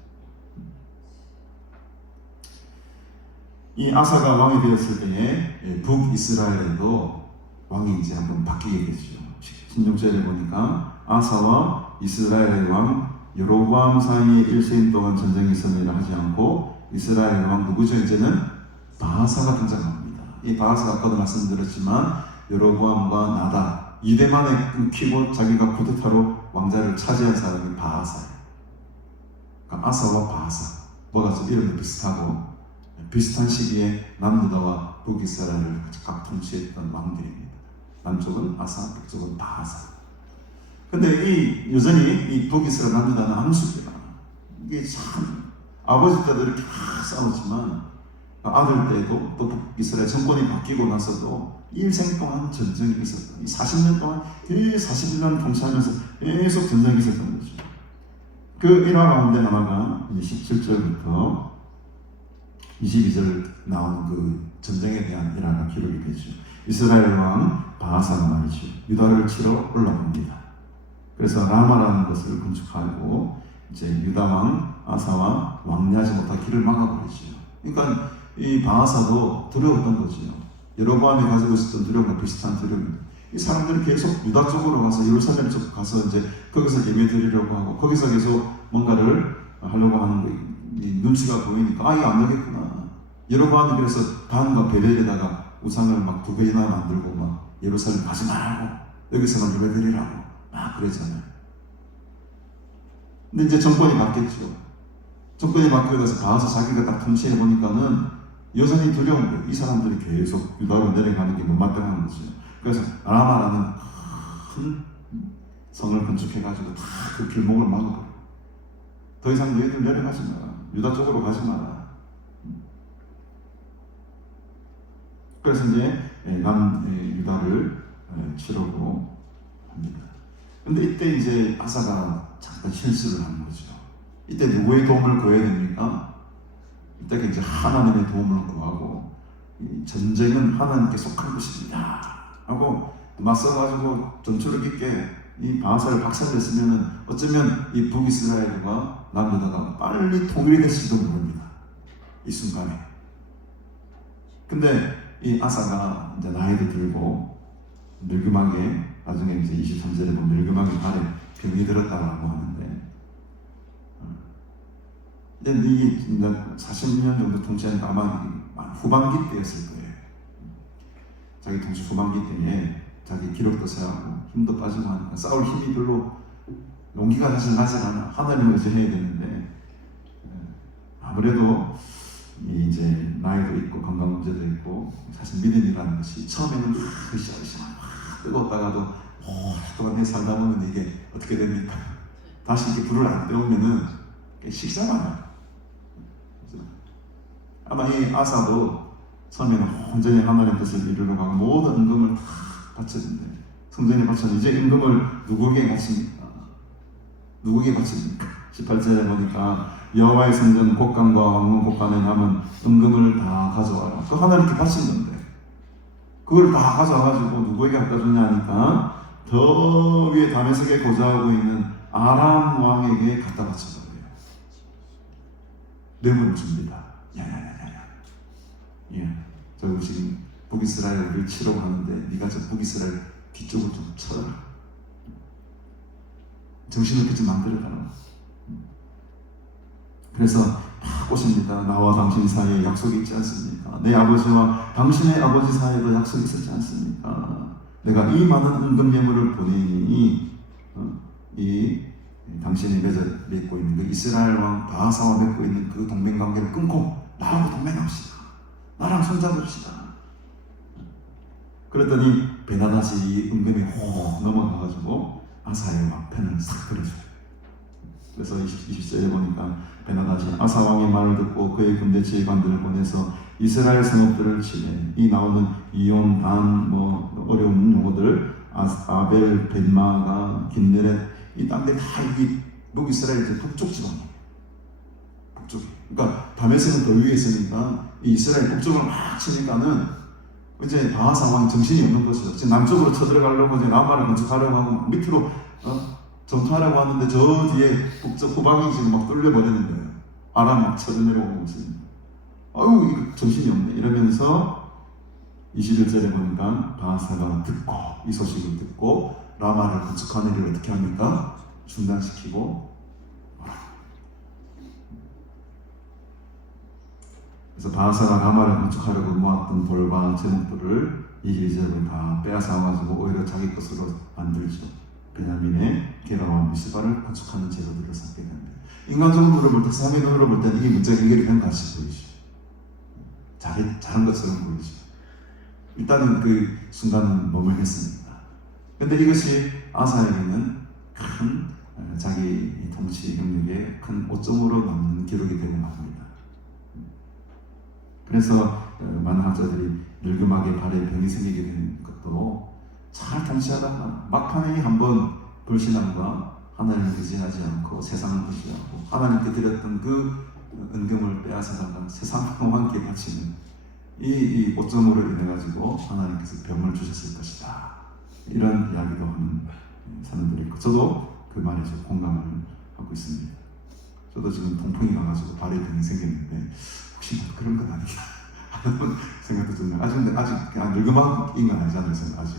이 아사가 왕이 되었을 때에 북이스라엘에도 왕이 이제 한번 바뀌게 되죠. 16절에 보니까 아사와 이스라엘의 왕 여로보암 사이에 일세인 동안 전쟁이 있었느니라 하지 않고 이스라엘 왕 누구죠? 이제는 바하사가 등장합니다. 이 바하사가 아까도 말씀드렸지만 여로보암과 나다 2대만에 끊기고 자기가 쿠데타로 왕자를 차지한 사람이 바하사예요. 그러니까 아사와 바하사 뭐가 좀 이름도 비슷하고 비슷한 시기에 남유다와 북이스라엘을 각 통치했던 왕들입니다. 남쪽은 아사, 북쪽은 바하사. 근데 여전히 이 북이스라엘 남유다는 암숙이야. 이게 참 아버지 때도 이렇게 싸웠지만 아들 때도 또 북이스라엘 정권이 바뀌고 나서도 일생 동안 전쟁이 있었다. 이 40년 동안 41년 통치하면서 계속 전쟁이 있었던 거죠. 그 일화 가운데 하나가 17절부터 22절 나오는 그 전쟁에 대한 일화가 기록이 되죠. 이스라엘 왕 바하사가 말이죠. 유다를 치러 올라옵니다. 그래서 라마라는 것을 건축하고 이제 유다 왕 아사와 왕래하지 못할 길을 막아버리죠. 그러니까 이 바하사도 두려웠던 거죠. 여로보암이 가지고 있었던 두려움과 비슷한 두려움입니다. 이 사람들이 계속 유다 쪽으로 가서 예루살렘 쪽 가서 이제 거기서 예배드리려고 하고 거기서 계속 뭔가를 하려고 하는 거 이 눈치가 보이니까 이거 안 되겠구나. 여로보암이 그래서 단과 베델에다가 우상을 막 2배나 만들고 막 예루살렘 가지 말라고 여기서만 예배드리라고 막 그랬잖아요. 근데 이제 정권이 바뀌었죠. 정권이 바뀌고 나서 바하사 자기가 딱 통치해 보니까는 여전히 두려운 거예요. 이 사람들이 계속 유다로 내려가는 게 못마땅한 거죠. 그래서 라마라는 큰 성을 건축해가지고 다 그 길목을 막아버려요. 더 이상 너희들 내려가지 마라. 유다 쪽으로 가지 마라. 그래서 이제 유다를 치르고 합니다. 근데 이때 이제 아사가 잠깐 실수를 한 거죠. 이때 누구의 도움을 구해야 됩니까? 이때 이제 하나님의 도움을 구하고 이 전쟁은 하나님께 속한 것입니다 하고 맞서가지고 전투력 있게 이 바하사를 박살냈으면은 어쩌면 이 북이스라엘과 남유다가 빨리 통일이 됐을지도 모릅니다. 이 순간에. 근데 이 아사가 이제 나이도 들고 늙음하게 나중에 이제 23절에 보면 늙음하게 발에 병이 들었다고 하는데 근데 이게 40년 정도 통치하니까 아마 후반기 때였을 거예요. 자기 통치 후반기 때에 자기 기력도 세하고 힘도 빠지고 하니까 싸울 힘이 별로 용기가 사실 나지 않아. 하나님을 의지해야 되는데 아무래도 이제 나이도 있고 건강 문제도 있고 사실 믿음이라는 것이 처음에는 으쌰으쌰 뜨거웠다가도 동안 살다 보면 이게 어떻게 됩니까? 다시 이렇게 불을 안 때우면은 식상하나. 아마 이 아사도 처음에는 온전히 하나님의 뜻을 이루려고 하고 모든 은금을 다 바쳤는데 성전에 바쳤는데 이제 은금을 누구에게 바칩니까? 누구에게 바칩니까? 18절에 보니까 여호와의 성전 곡간과 왕궁 곡간에 남은 은금을 다 가져와라. 그 하나님께 바친 건데 그걸 다 가져와가지고 누구에게 갖다 주냐 하니까 더 위에 다메섹에 거주하고 있는 아람 왕에게 갖다 바쳐버려요. 뇌물을 줍니다. 저 지금 북이스라엘을 치러 가는데 네가 저 북이스라엘 뒤쪽을 좀 쳐라. 정신없게 좀 만들어달라. 그래서 막 오십니다. 나와 당신 사이에 약속이 있지 않습니까? 내 아버지와 당신의 아버지 사이에도 약속이 있었지 않습니까? 내가 이 많은 은금 예물을 보내니 이 당신이 맺고 있는 그 이스라엘 왕 바하사와 맺고 있는 그 동맹 관계를 끊고 나하고 동맹합시다. 나랑 손잡읍시다. 그랬더니 베나다시 이 은금이 확 넘어가가지고 아사의 편을 싹 들어줘요. 그래서 20절에 보니까 베나다시 아사 왕의 말을 듣고 그의 군대 지휘관들을 보내서 이스라엘 성읍들을 치래. 이 나오는 이온, 단, 어려운 용어들 아벨, 벤마가, 긴네렛 이 땅들이 다이 북이스라엘 이제 북쪽 지방이에요. 북쪽. 그러니까 다메섹은 더 위에 있으니까 이 이스라엘 북쪽을 막 치니까는 이제 바하사 왕 정신이 없는 거죠. 이제 남쪽으로 쳐들어가려고 이제 남한을 건축하려고 하고 밑으로 전투하려고 하는데 저 뒤에 북쪽 후방이 지금 막 뚫려 버리는 거예요. 아람 막 쳐내려오고 있습니다. 아유 이거 정신이 없네 이러면서 21절에 보니까 바하사가 듣고 이 소식을 듣고 라마를 건축하는 일을 어떻게 합니까? 중단시키고 그래서 바하사가 라마를 건축하려고 모았던 돌과 제목들을 이리저리 다 빼앗아가지고 오히려 자기 것으로 만들죠. 베냐민의 게라와 미스바를 건축하는 재료들을 쌓게 됩니다. 인간적으로 볼 때, 사람의 눈으로 볼 때는 이게 문제가 해결이 된 같이 보이죠. 잘한 것처럼 보이죠. 일단은 그 순간은 머물겠습니다. 근데 이것이 아사에게는 큰 자기 통치 경력의 큰 오점으로 남는 기록이 되고 맙니다. 그래서 많은 학자들이 늙음하게 발에 병이 생기게 된 것도 잘 통치하다가 막판에 한번 불신앙과 하나님을 의지하지 않고 세상을 의지하고 하나님께 드렸던 그 은금을 빼앗아다가 세상과 함께 바치는 이 오점으로 인해 가지고 하나님께서 병을 주셨을 것이다. 이런 이야기도 하는 사람들이 있고 저도 그 말에 좀 공감을 하고 있습니다. 저도 지금 통풍이 가가지고 발에 병이 생겼는데 혹시 그런 건 아니냐 하는 생각도 좀 아직 그냥 늙음한 인간 아니잖아요. 아직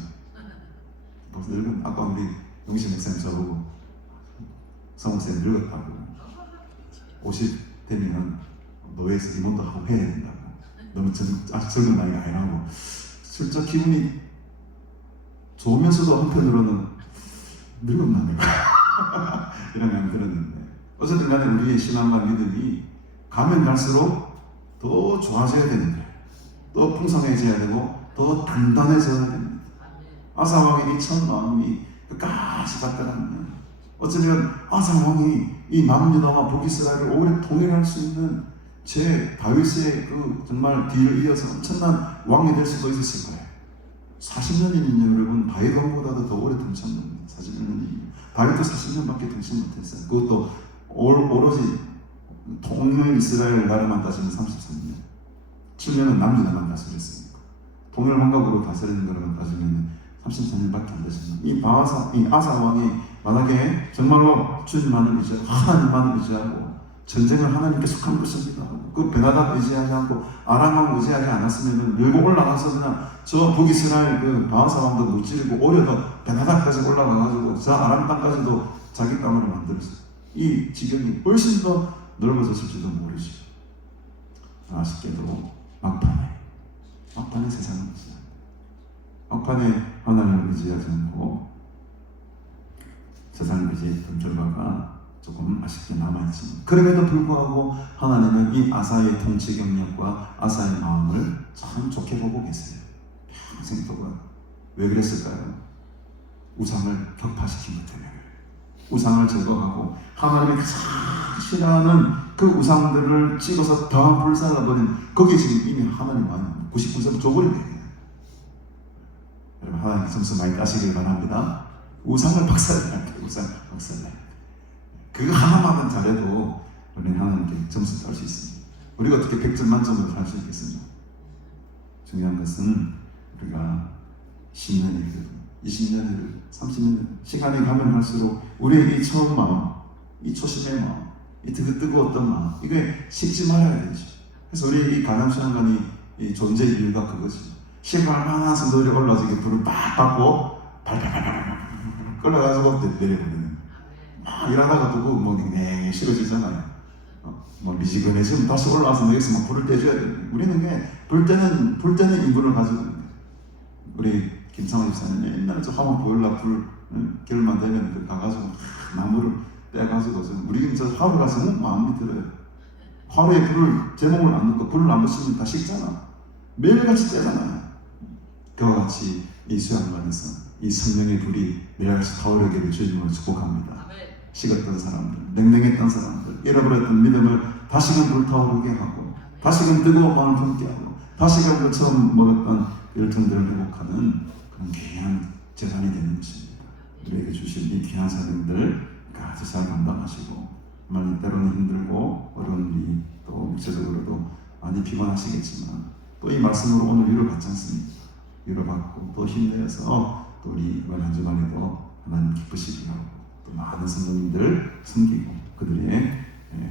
벌써 늙은 아까 우리 용신 목사님 저보고 성우쌤 늙었다고 50 되면 노예에서 임원도 하고 해야 된다고 너무 아직 젊은 나이가 아니라고 진짜 기분이 좋으면서도 한편으로는 늙었나 내가 이런 마음이 들었는데 어쨌든 간에 우리의 신앙과 믿음이 가면 갈수록 더 좋아져야 되는데 더 풍성해져야 되고 더 단단해져야 됩니다. 아사왕의 이 첫 마음이 끝까지 갔다는 어쩌면 아사왕이 이 남유다와 북이스라엘을 오래 통일할 수 있는 제 다윗의 그 정말 뒤를 이어서 엄청난 왕이 될 수도 있었을 거예요. 40년이면요 여러분 다윗 왕보다도 더 오래 통치합니다. 40년이 다윗도 40년밖에 통치 못했어요. 그것도 오로지 통일 이스라엘 나라만 따지면 33년 7년은 남유다만 다스렸으니까 통일 왕국으로 다스리는 거라만 따지면 33년밖에 안 되잖아요. 이 아사 왕이 만약에 정말로 주님만을 의지하고 하나님만을 의지하고 전쟁을 하나님께 속한 것입니다. 그 베나답 의지하지 않고 아람왕 의지하지 않았으면 밀고 올라가서 그냥 저 북이스라엘 그 바하사 왕도 무찌르고 오히려 더 베나답까지 올라가가지고 저 아람 땅까지도 자기 땅으로 만들었어요. 이 지경이 훨씬 더 넓어졌을지도 모르죠. 아쉽게도 막판에 세상을 의지합니다. 막판에 하나님을 의지하지 않고 세상을 의지했던 결과가 조금 아쉽게 남아있지만 그럼에도 불구하고 하나님은 이 아사의 통치 경력과 아사의 마음을 참 좋게 보고 계세요. 평생 동안 왜 그랬을까요? 우상을 격파시킨 것 때문에 우상을 제거하고 하나님이 가장 싫어하는 그 우상들을 찍어서 다 불살라버린 거기에 지금 이미 하나님 마음이 99점 줘버린 거예요. 여러분 하나님 점수 많이 따시길 바랍니다. 우상을 박살내야 돼요. 우상 박살내야 돼요. 그거 하나만 잘해도 우리는 하나님께 점수 딸 수 있습니다. 우리가 어떻게 100점 만점으로 살 수 있겠습니까? 중요한 것은 우리가 10년이든 20년이든 30년 시간이 가면 갈수록 우리의 이 처음 마음, 이 초심의 마음, 이 뜨거웠던 마음 이게 식지 말아야 되죠. 그래서 우리 이 가담시간이 이 존재 이유가 그거지. 시간 얼마나 성도들이 올라와서 이게 불을 빡 받고 발발발발 끌어가지고 내려보내는 막 일하다가 두고 뭐 냉랭히 싫어지잖아요. 뭐 미지근해지면 다시 올라와서 여기서 막 불을 떼줘야 돼. 우리는 게 불 때는 인분을 가지고 우리 김창호 집사님 옛날에 저 화목 보일러 불 겨울만 되면 가가지고 나무를 떼가지고 우리 저 화로 가서 마음이 들어요. 화로에 불을 제목을 안 넣고 불을 안 붙이면 다 식잖아. 매일같이 떼잖아요. 그와 같이 이 수양관에서 이 성령의 불이 매일같이 타오르기를 주님으로 축복합니다. 식었던 사람들, 냉랭했던 사람들, 잃어버렸던 믿음을 다시금 불타오르게 하고 다시금 뜨거운 마음을 품게 하고 다시금 그 처음 먹었던 열정들을 회복하는 그런 귀한 재산이 되는 것입니다. 우리에게 주신 이 귀한 사명들 같이 잘 감당하시고, 많이 때로는 힘들고 어려운 일이 또 육체적으로도 많이 피곤하시겠지만 또 이 말씀으로 오늘 위로받지 않습니까? 위로받고 또 힘내어서 또 우리 이번 한 주간에도 하나님 기쁘시게 하고 또 많은 성도님들 섬기고 그들의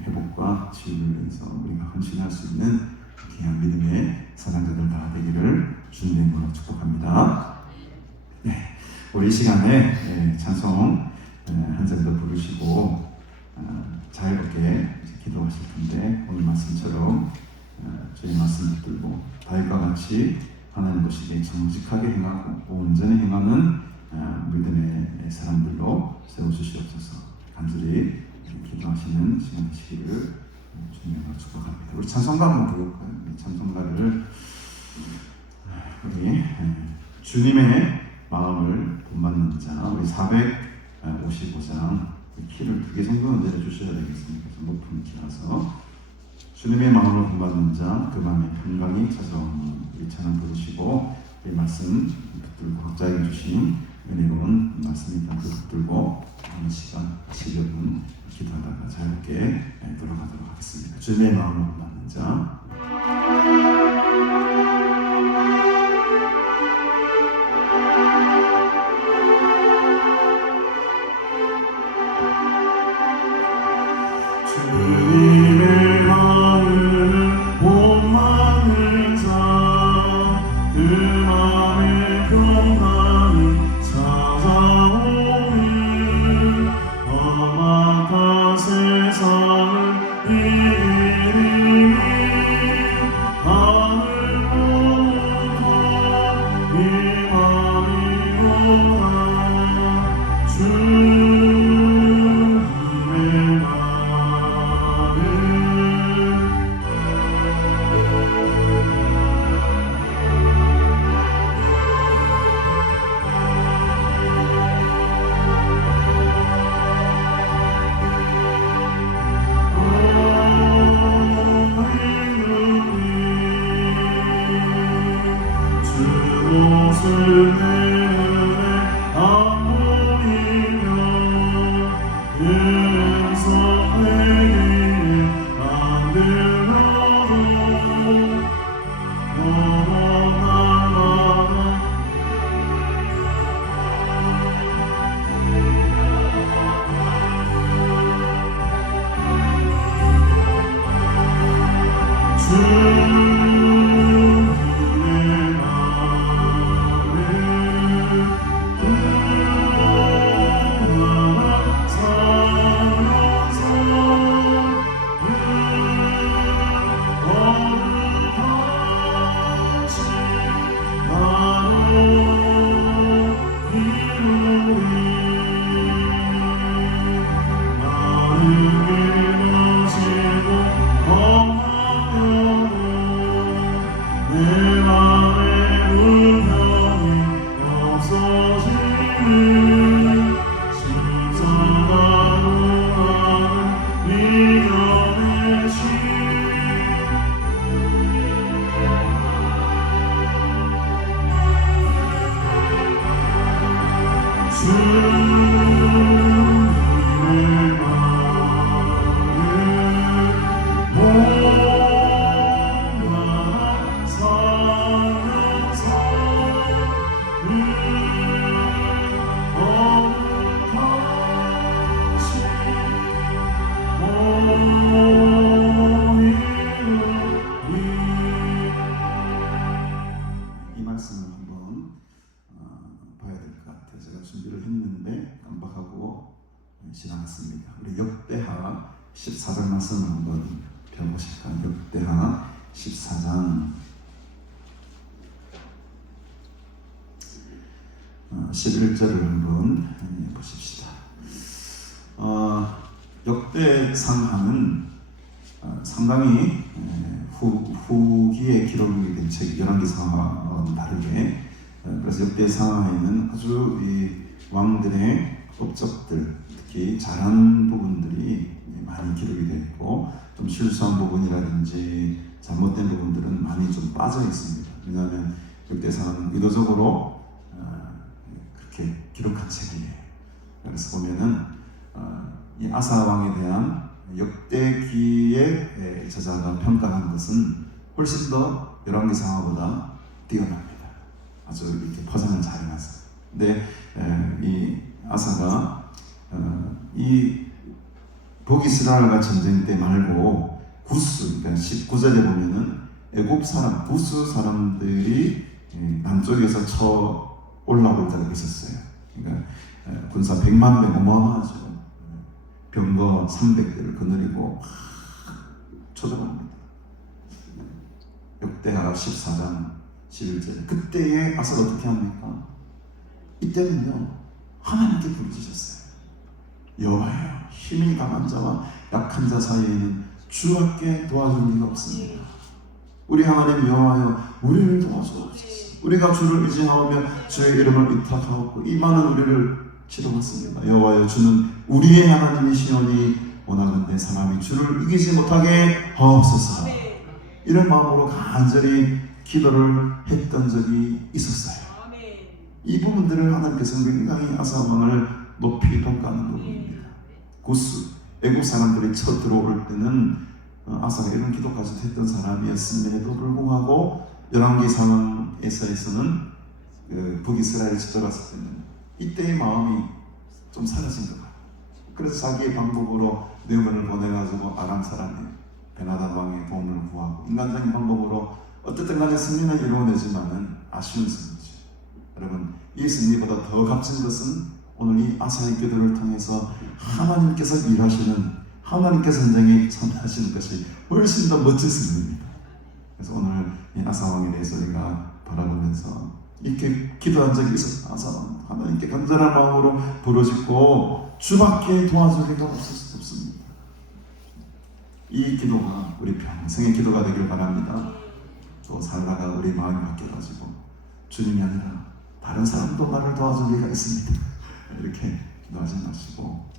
회복과 치유를 위해서 우리가 헌신할 수 있는 귀한 믿음의 사랑자들 다 되기를 주님의 이름으로 축복합니다. 네, 우리 이 시간에 찬송 한 장 더 부르시고 자유롭게 기도하실 텐데, 오늘 말씀처럼 저희 말씀 붙들고 다윗과 같이 하나님 보시기에 정직하게 행하고 온전히 행하는 믿음의 사람들로 세워주시옵소서. 간절히 기도하시는 시간 되시기를 주님으로 축복합니다. 우리 찬송가 한번 부를까요? 찬송가를 우리 주님의 마음을 본받는 자, 우리 455장 키를 2개 정도는 내려주셔야 되겠습니다. 높은 키라서 주님의 마음을 본받는 자, 그 마음에 평강이 찾아오는 우리 찬양 부르시고 이 말씀 붙들고 각자에게 주신 은혜로운 말씀이니까 그 붙들고 하는 시간 10여 분 기도하다가 자유롭게 돌아가도록 하겠습니다. 주님의 마음을 본받는 자. 주님의 마음을 본받는 자, 그 마음에 평강이 찾아오니 험악한 세상을 이기니 하늘 모두 이 맘이로다. 주님의 이 말씀을 한번 봐야 될 것 같아요. 제가 준비를 했는데 깜빡하고 지나갔습니다. 우리 역대하 14장 말씀을 한번 펴보실까요? 역대하 14장 11절을 한번 보십시다. 역대상하는 상당히 후기에 기록이 된 책, 열왕기상하와는 다르게 그래서 역대상하에는 아주 이 왕들의 업적들, 특히 잘한 부분들이 많이 기록이 되어 있고 좀 실수한 부분이라든지 잘못된 부분들은 많이 좀 빠져 있습니다. 왜냐하면 역대상은 의도적으로 이렇게 기록한 책이에요. 그래서 보면은 이 아사 왕에 대한 역대기의 저자가 평가한 것은 훨씬 더 열왕기상하보다 뛰어납니다. 아주 이렇게 포장을 잘 해놨어요. 근데 이 아사가 이 북이스라엘과 전쟁 때 말고 구스, 그러니까 19절에 보면은 애굽 사람, 구스 사람들이 남쪽에서 쳐 올라올 때가 있었어요. 그러니까 군사 100만 명, 어마어마하죠. 병거 300대를 거느리고 초조합니다. 역대하 14장 11절. 그때의 아사가 어떻게 합니까? 이때는요, 하나님께 부르짖었어요. 여호와여, 힘이 강한 자와 약한 자 사이에는 주밖에 도와줄 리가 없습니다. 우리 하나님 여호와여, 우리를 도와주옵소서. 우리가 주를 의지하오며 주의 이름을 위탁하옵고 이 많은 우리를 치료받습니다. 여호와여, 주는 우리의 하나님이시오니 원하건대 사람이 주를 이기지 못하게 하옵소서. 이런 마음으로 간절히 기도를 했던 적이 있었어요. 이 부분들을 하나님께서 굉장히 아사 왕을 높이 평가하는 부분입니다. 구스, 애국 사람들이 쳐 들어올 때는 아사가 이런 기도까지 했던 사람이었음에도 불구하고 열왕기상에서는 북이스라엘에 쳐들어갔을 때는 이때의 마음이 좀 사라진 것 같아요. 그래서 자기의 방법으로 뇌문을 보내가지고 아람 사람이 베나다 왕의 도움을 구하고 인간적인 방법으로 어쨌든 간에 승리는 이루어내지만은 아쉬운 승리죠. 여러분, 이 승리보다 더 값진 것은 오늘 이 아사의 기도를 통해서 하나님께서 일하시는, 하나님께서 전쟁에 참여하시는 것이 훨씬 더 멋진 승리입니다. 그래서 오늘 이 아사 왕에 대해서 우리가 바라보면서 이렇게 기도한 적이 있었다. 아사 왕, 하나님께 간절한 마음으로 부르짖고 주밖에 도와줄 리가 없습니다. 이 기도가 우리 평생의 기도가 되길 바랍니다. 또 살다가 우리 마음이 바뀌어가지고 주님이 아니라 다른 사람도 나를 도와줄 리가 있습니다. 이렇게 기도하지 마시고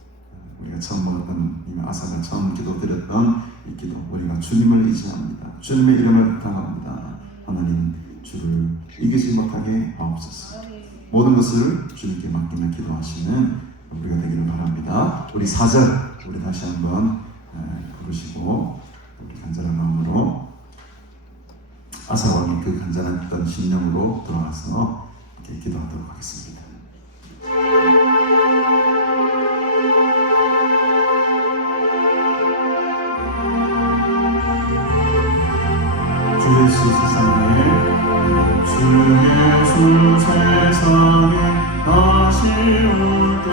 우리가 처음 먹었던 이 아사가 처음 기도드렸던 이 기도, 우리가 주님을 의지합니다. 주님의 이름을 부탁합니다. 하나님, 주를 이기지 못하게 하옵소서. 모든 것을 주님께 맡기며 기도하시는 우리가 되기를 바랍니다. 우리 4절 우리 다시 한번 부르시고 우리 간절한 마음으로 아사 왕이 그 간절했던 심령으로 돌아와서 이렇게 기도하도록 하겠습니다. 주 예수 세상에 주 예수 세상에 다시 올 때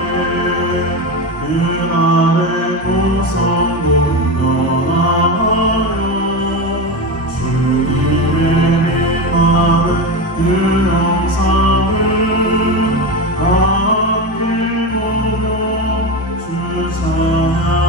그날의 고성도 떠나요. 주님의 빛나는 그 영상을 함께 보며 주 찬양하리.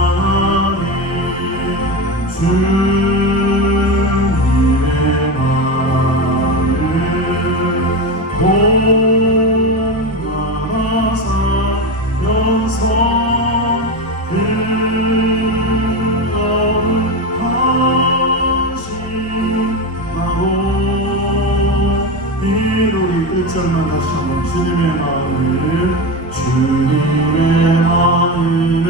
절만 다시 한번 주님의 마음을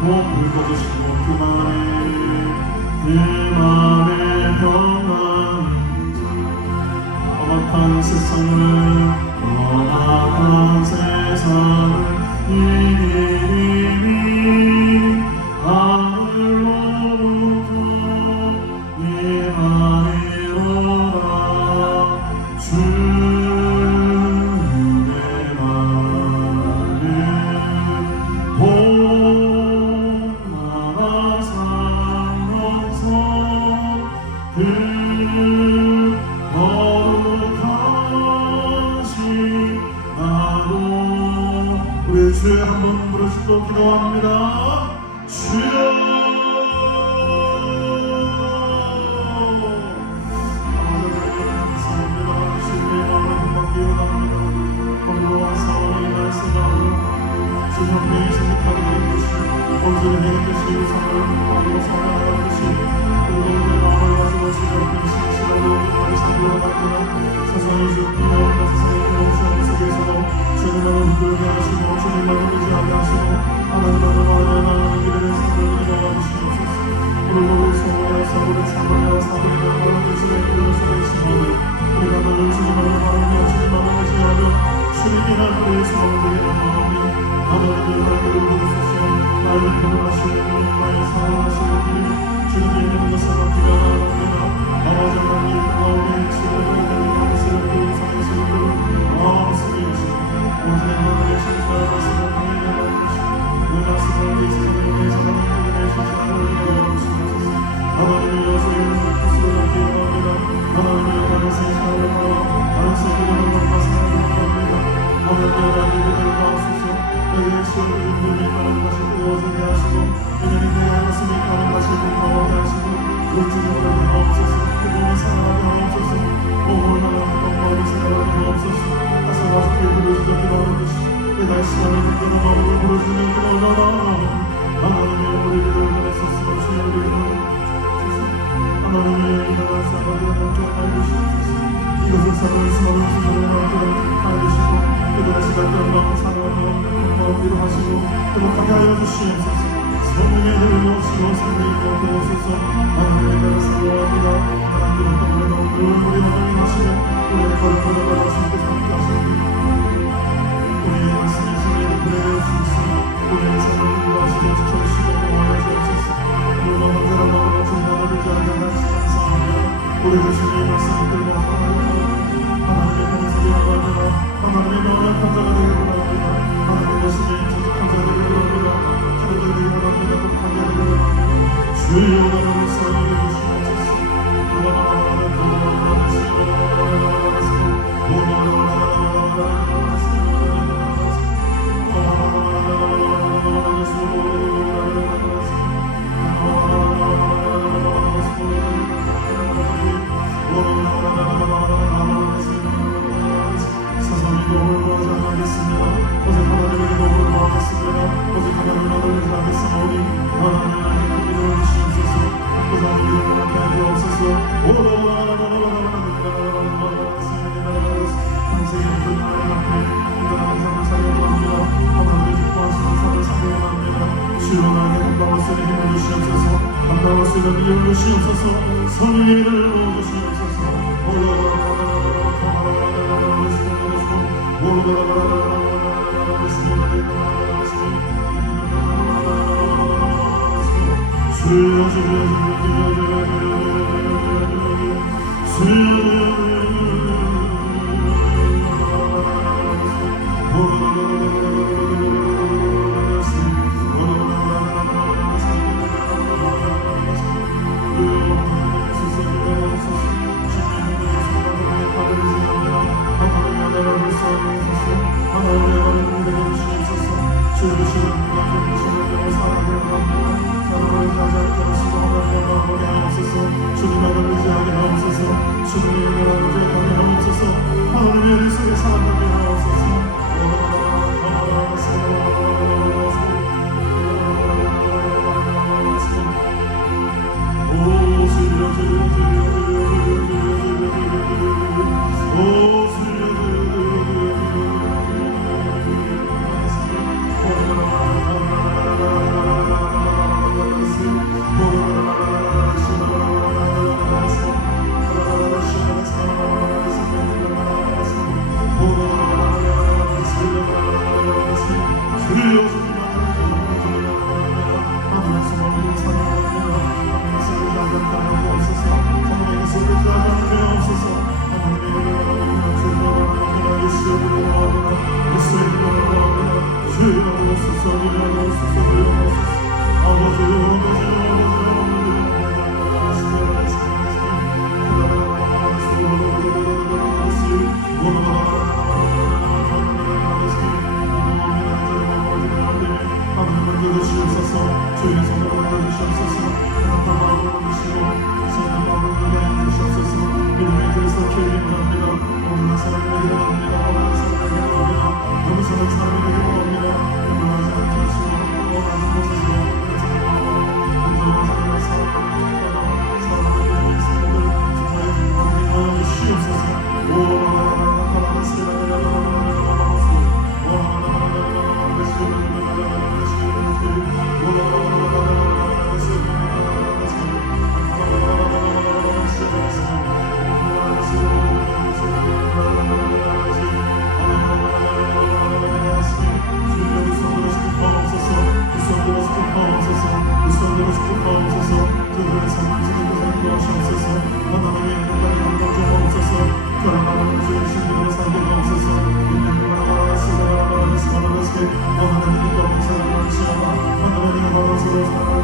높이 걷으시고 그만의 평안이 험악한 세상을 이기니 하늘로부터 임하리로라. 우리 주여 한번 부르시고 기도합니다. 주여, 감사합니다. 주님의 마음을 본받기 원합니다. 오늘과 사원의 말씀하고 주 형님이 생각하게 해주시고 온전히 내게 주시고 상을 받고 상을 주시 우리의 마음을 가지고 주여 신실하고 말씀으로 만드는 세상의 주님과 세상의 그런 시험 속에서도 주님의 마음을 누르게 하시고 주님만을 의지하게 하시고 하나님만을 바라는 길을 사모를 이루어 주시옵소서. 오늘도 우리 소모야 사고를 사모야 사고를 바라는 것을 이루어서 계시니 우리가 너를 주님만을 바라며 주님만을 의지하며 주님이란 우리의 소망을 바라오니 하나님의 날개를 부르소서. 나를 구원하시는 주님과의 사랑하시는 주님 주님의 이름으로 생각하며 나아갑니다. 아버지 하나님 가운데 지금의 말씀을 듣고 사랑하시는 분 마음속에 계시고 오직 하나님의 신사의 말씀을 통해 나아가시고 그 말씀을 이 세상에 위해서 하나님의 신사를 이루어주시옵소서. 하나님의 여수의 뜻으로 잡기 원합니다. 하나님의 나라의 신사를 바라 다른 세계를 넘어가 사랑을 원합니다. 하나님의 나라의 은혜를 받으소서. 내게 시험을 준비해 따른 것을 구워지게 하시고 이들이 내 가슴이 따른 것을 공감하게 하시고 용주님을 하옵소서. 그분의 사랑하게 하옵소서. 오늘날 마음이 생각하게 하옵소서. 가서 와서 부르짖어 기도하듯이 내가 시간을 느끼는 마음을 부르짖는 기도하라. 하나님의 우리를 위하소서. 주의 우리를 위하소서. 하나님의 일어날 사람들을 함께 알리시옵소서. 이것을 사는 수많은 수많은 마음들을 알리시고 그들의 시간대로 마음 사랑하며 마음 위로하시고 행복하게 하여 주시옵소서. 성령의 힘을 모시고 성령의 힘을 부어소서. 하나님의 나라 사랑합니다. 하나님의 동물의 너무 우리 하나님 하시고 우리의 거룩한 나라 주님께서 함께 하시옵소서. 우리의 말씀이 주님의 그래요 주시옵소서. 우리의 삶을 인도하시고 지켜주시고 보호하여 주옵소서. 우리가 언제나 마음으로 주님을 의지하게 하시옵소서. 우리 주님의 말씀을 들고 하나님의 편에서 기도합니다. 하나님의 명을 판자가 되기를 바랍니다. 하나님의 말씀이 판자가 되기를 바랍니다. 기도가 되기를 바랍니다. 판자가 되기를 바랍니다. 주여 나를 사랑해 주시옵소서. 성령의 이름을 부어주시옵소서.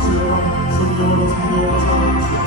주시옵시고 성령으로 성령으로 살아주시옵소서.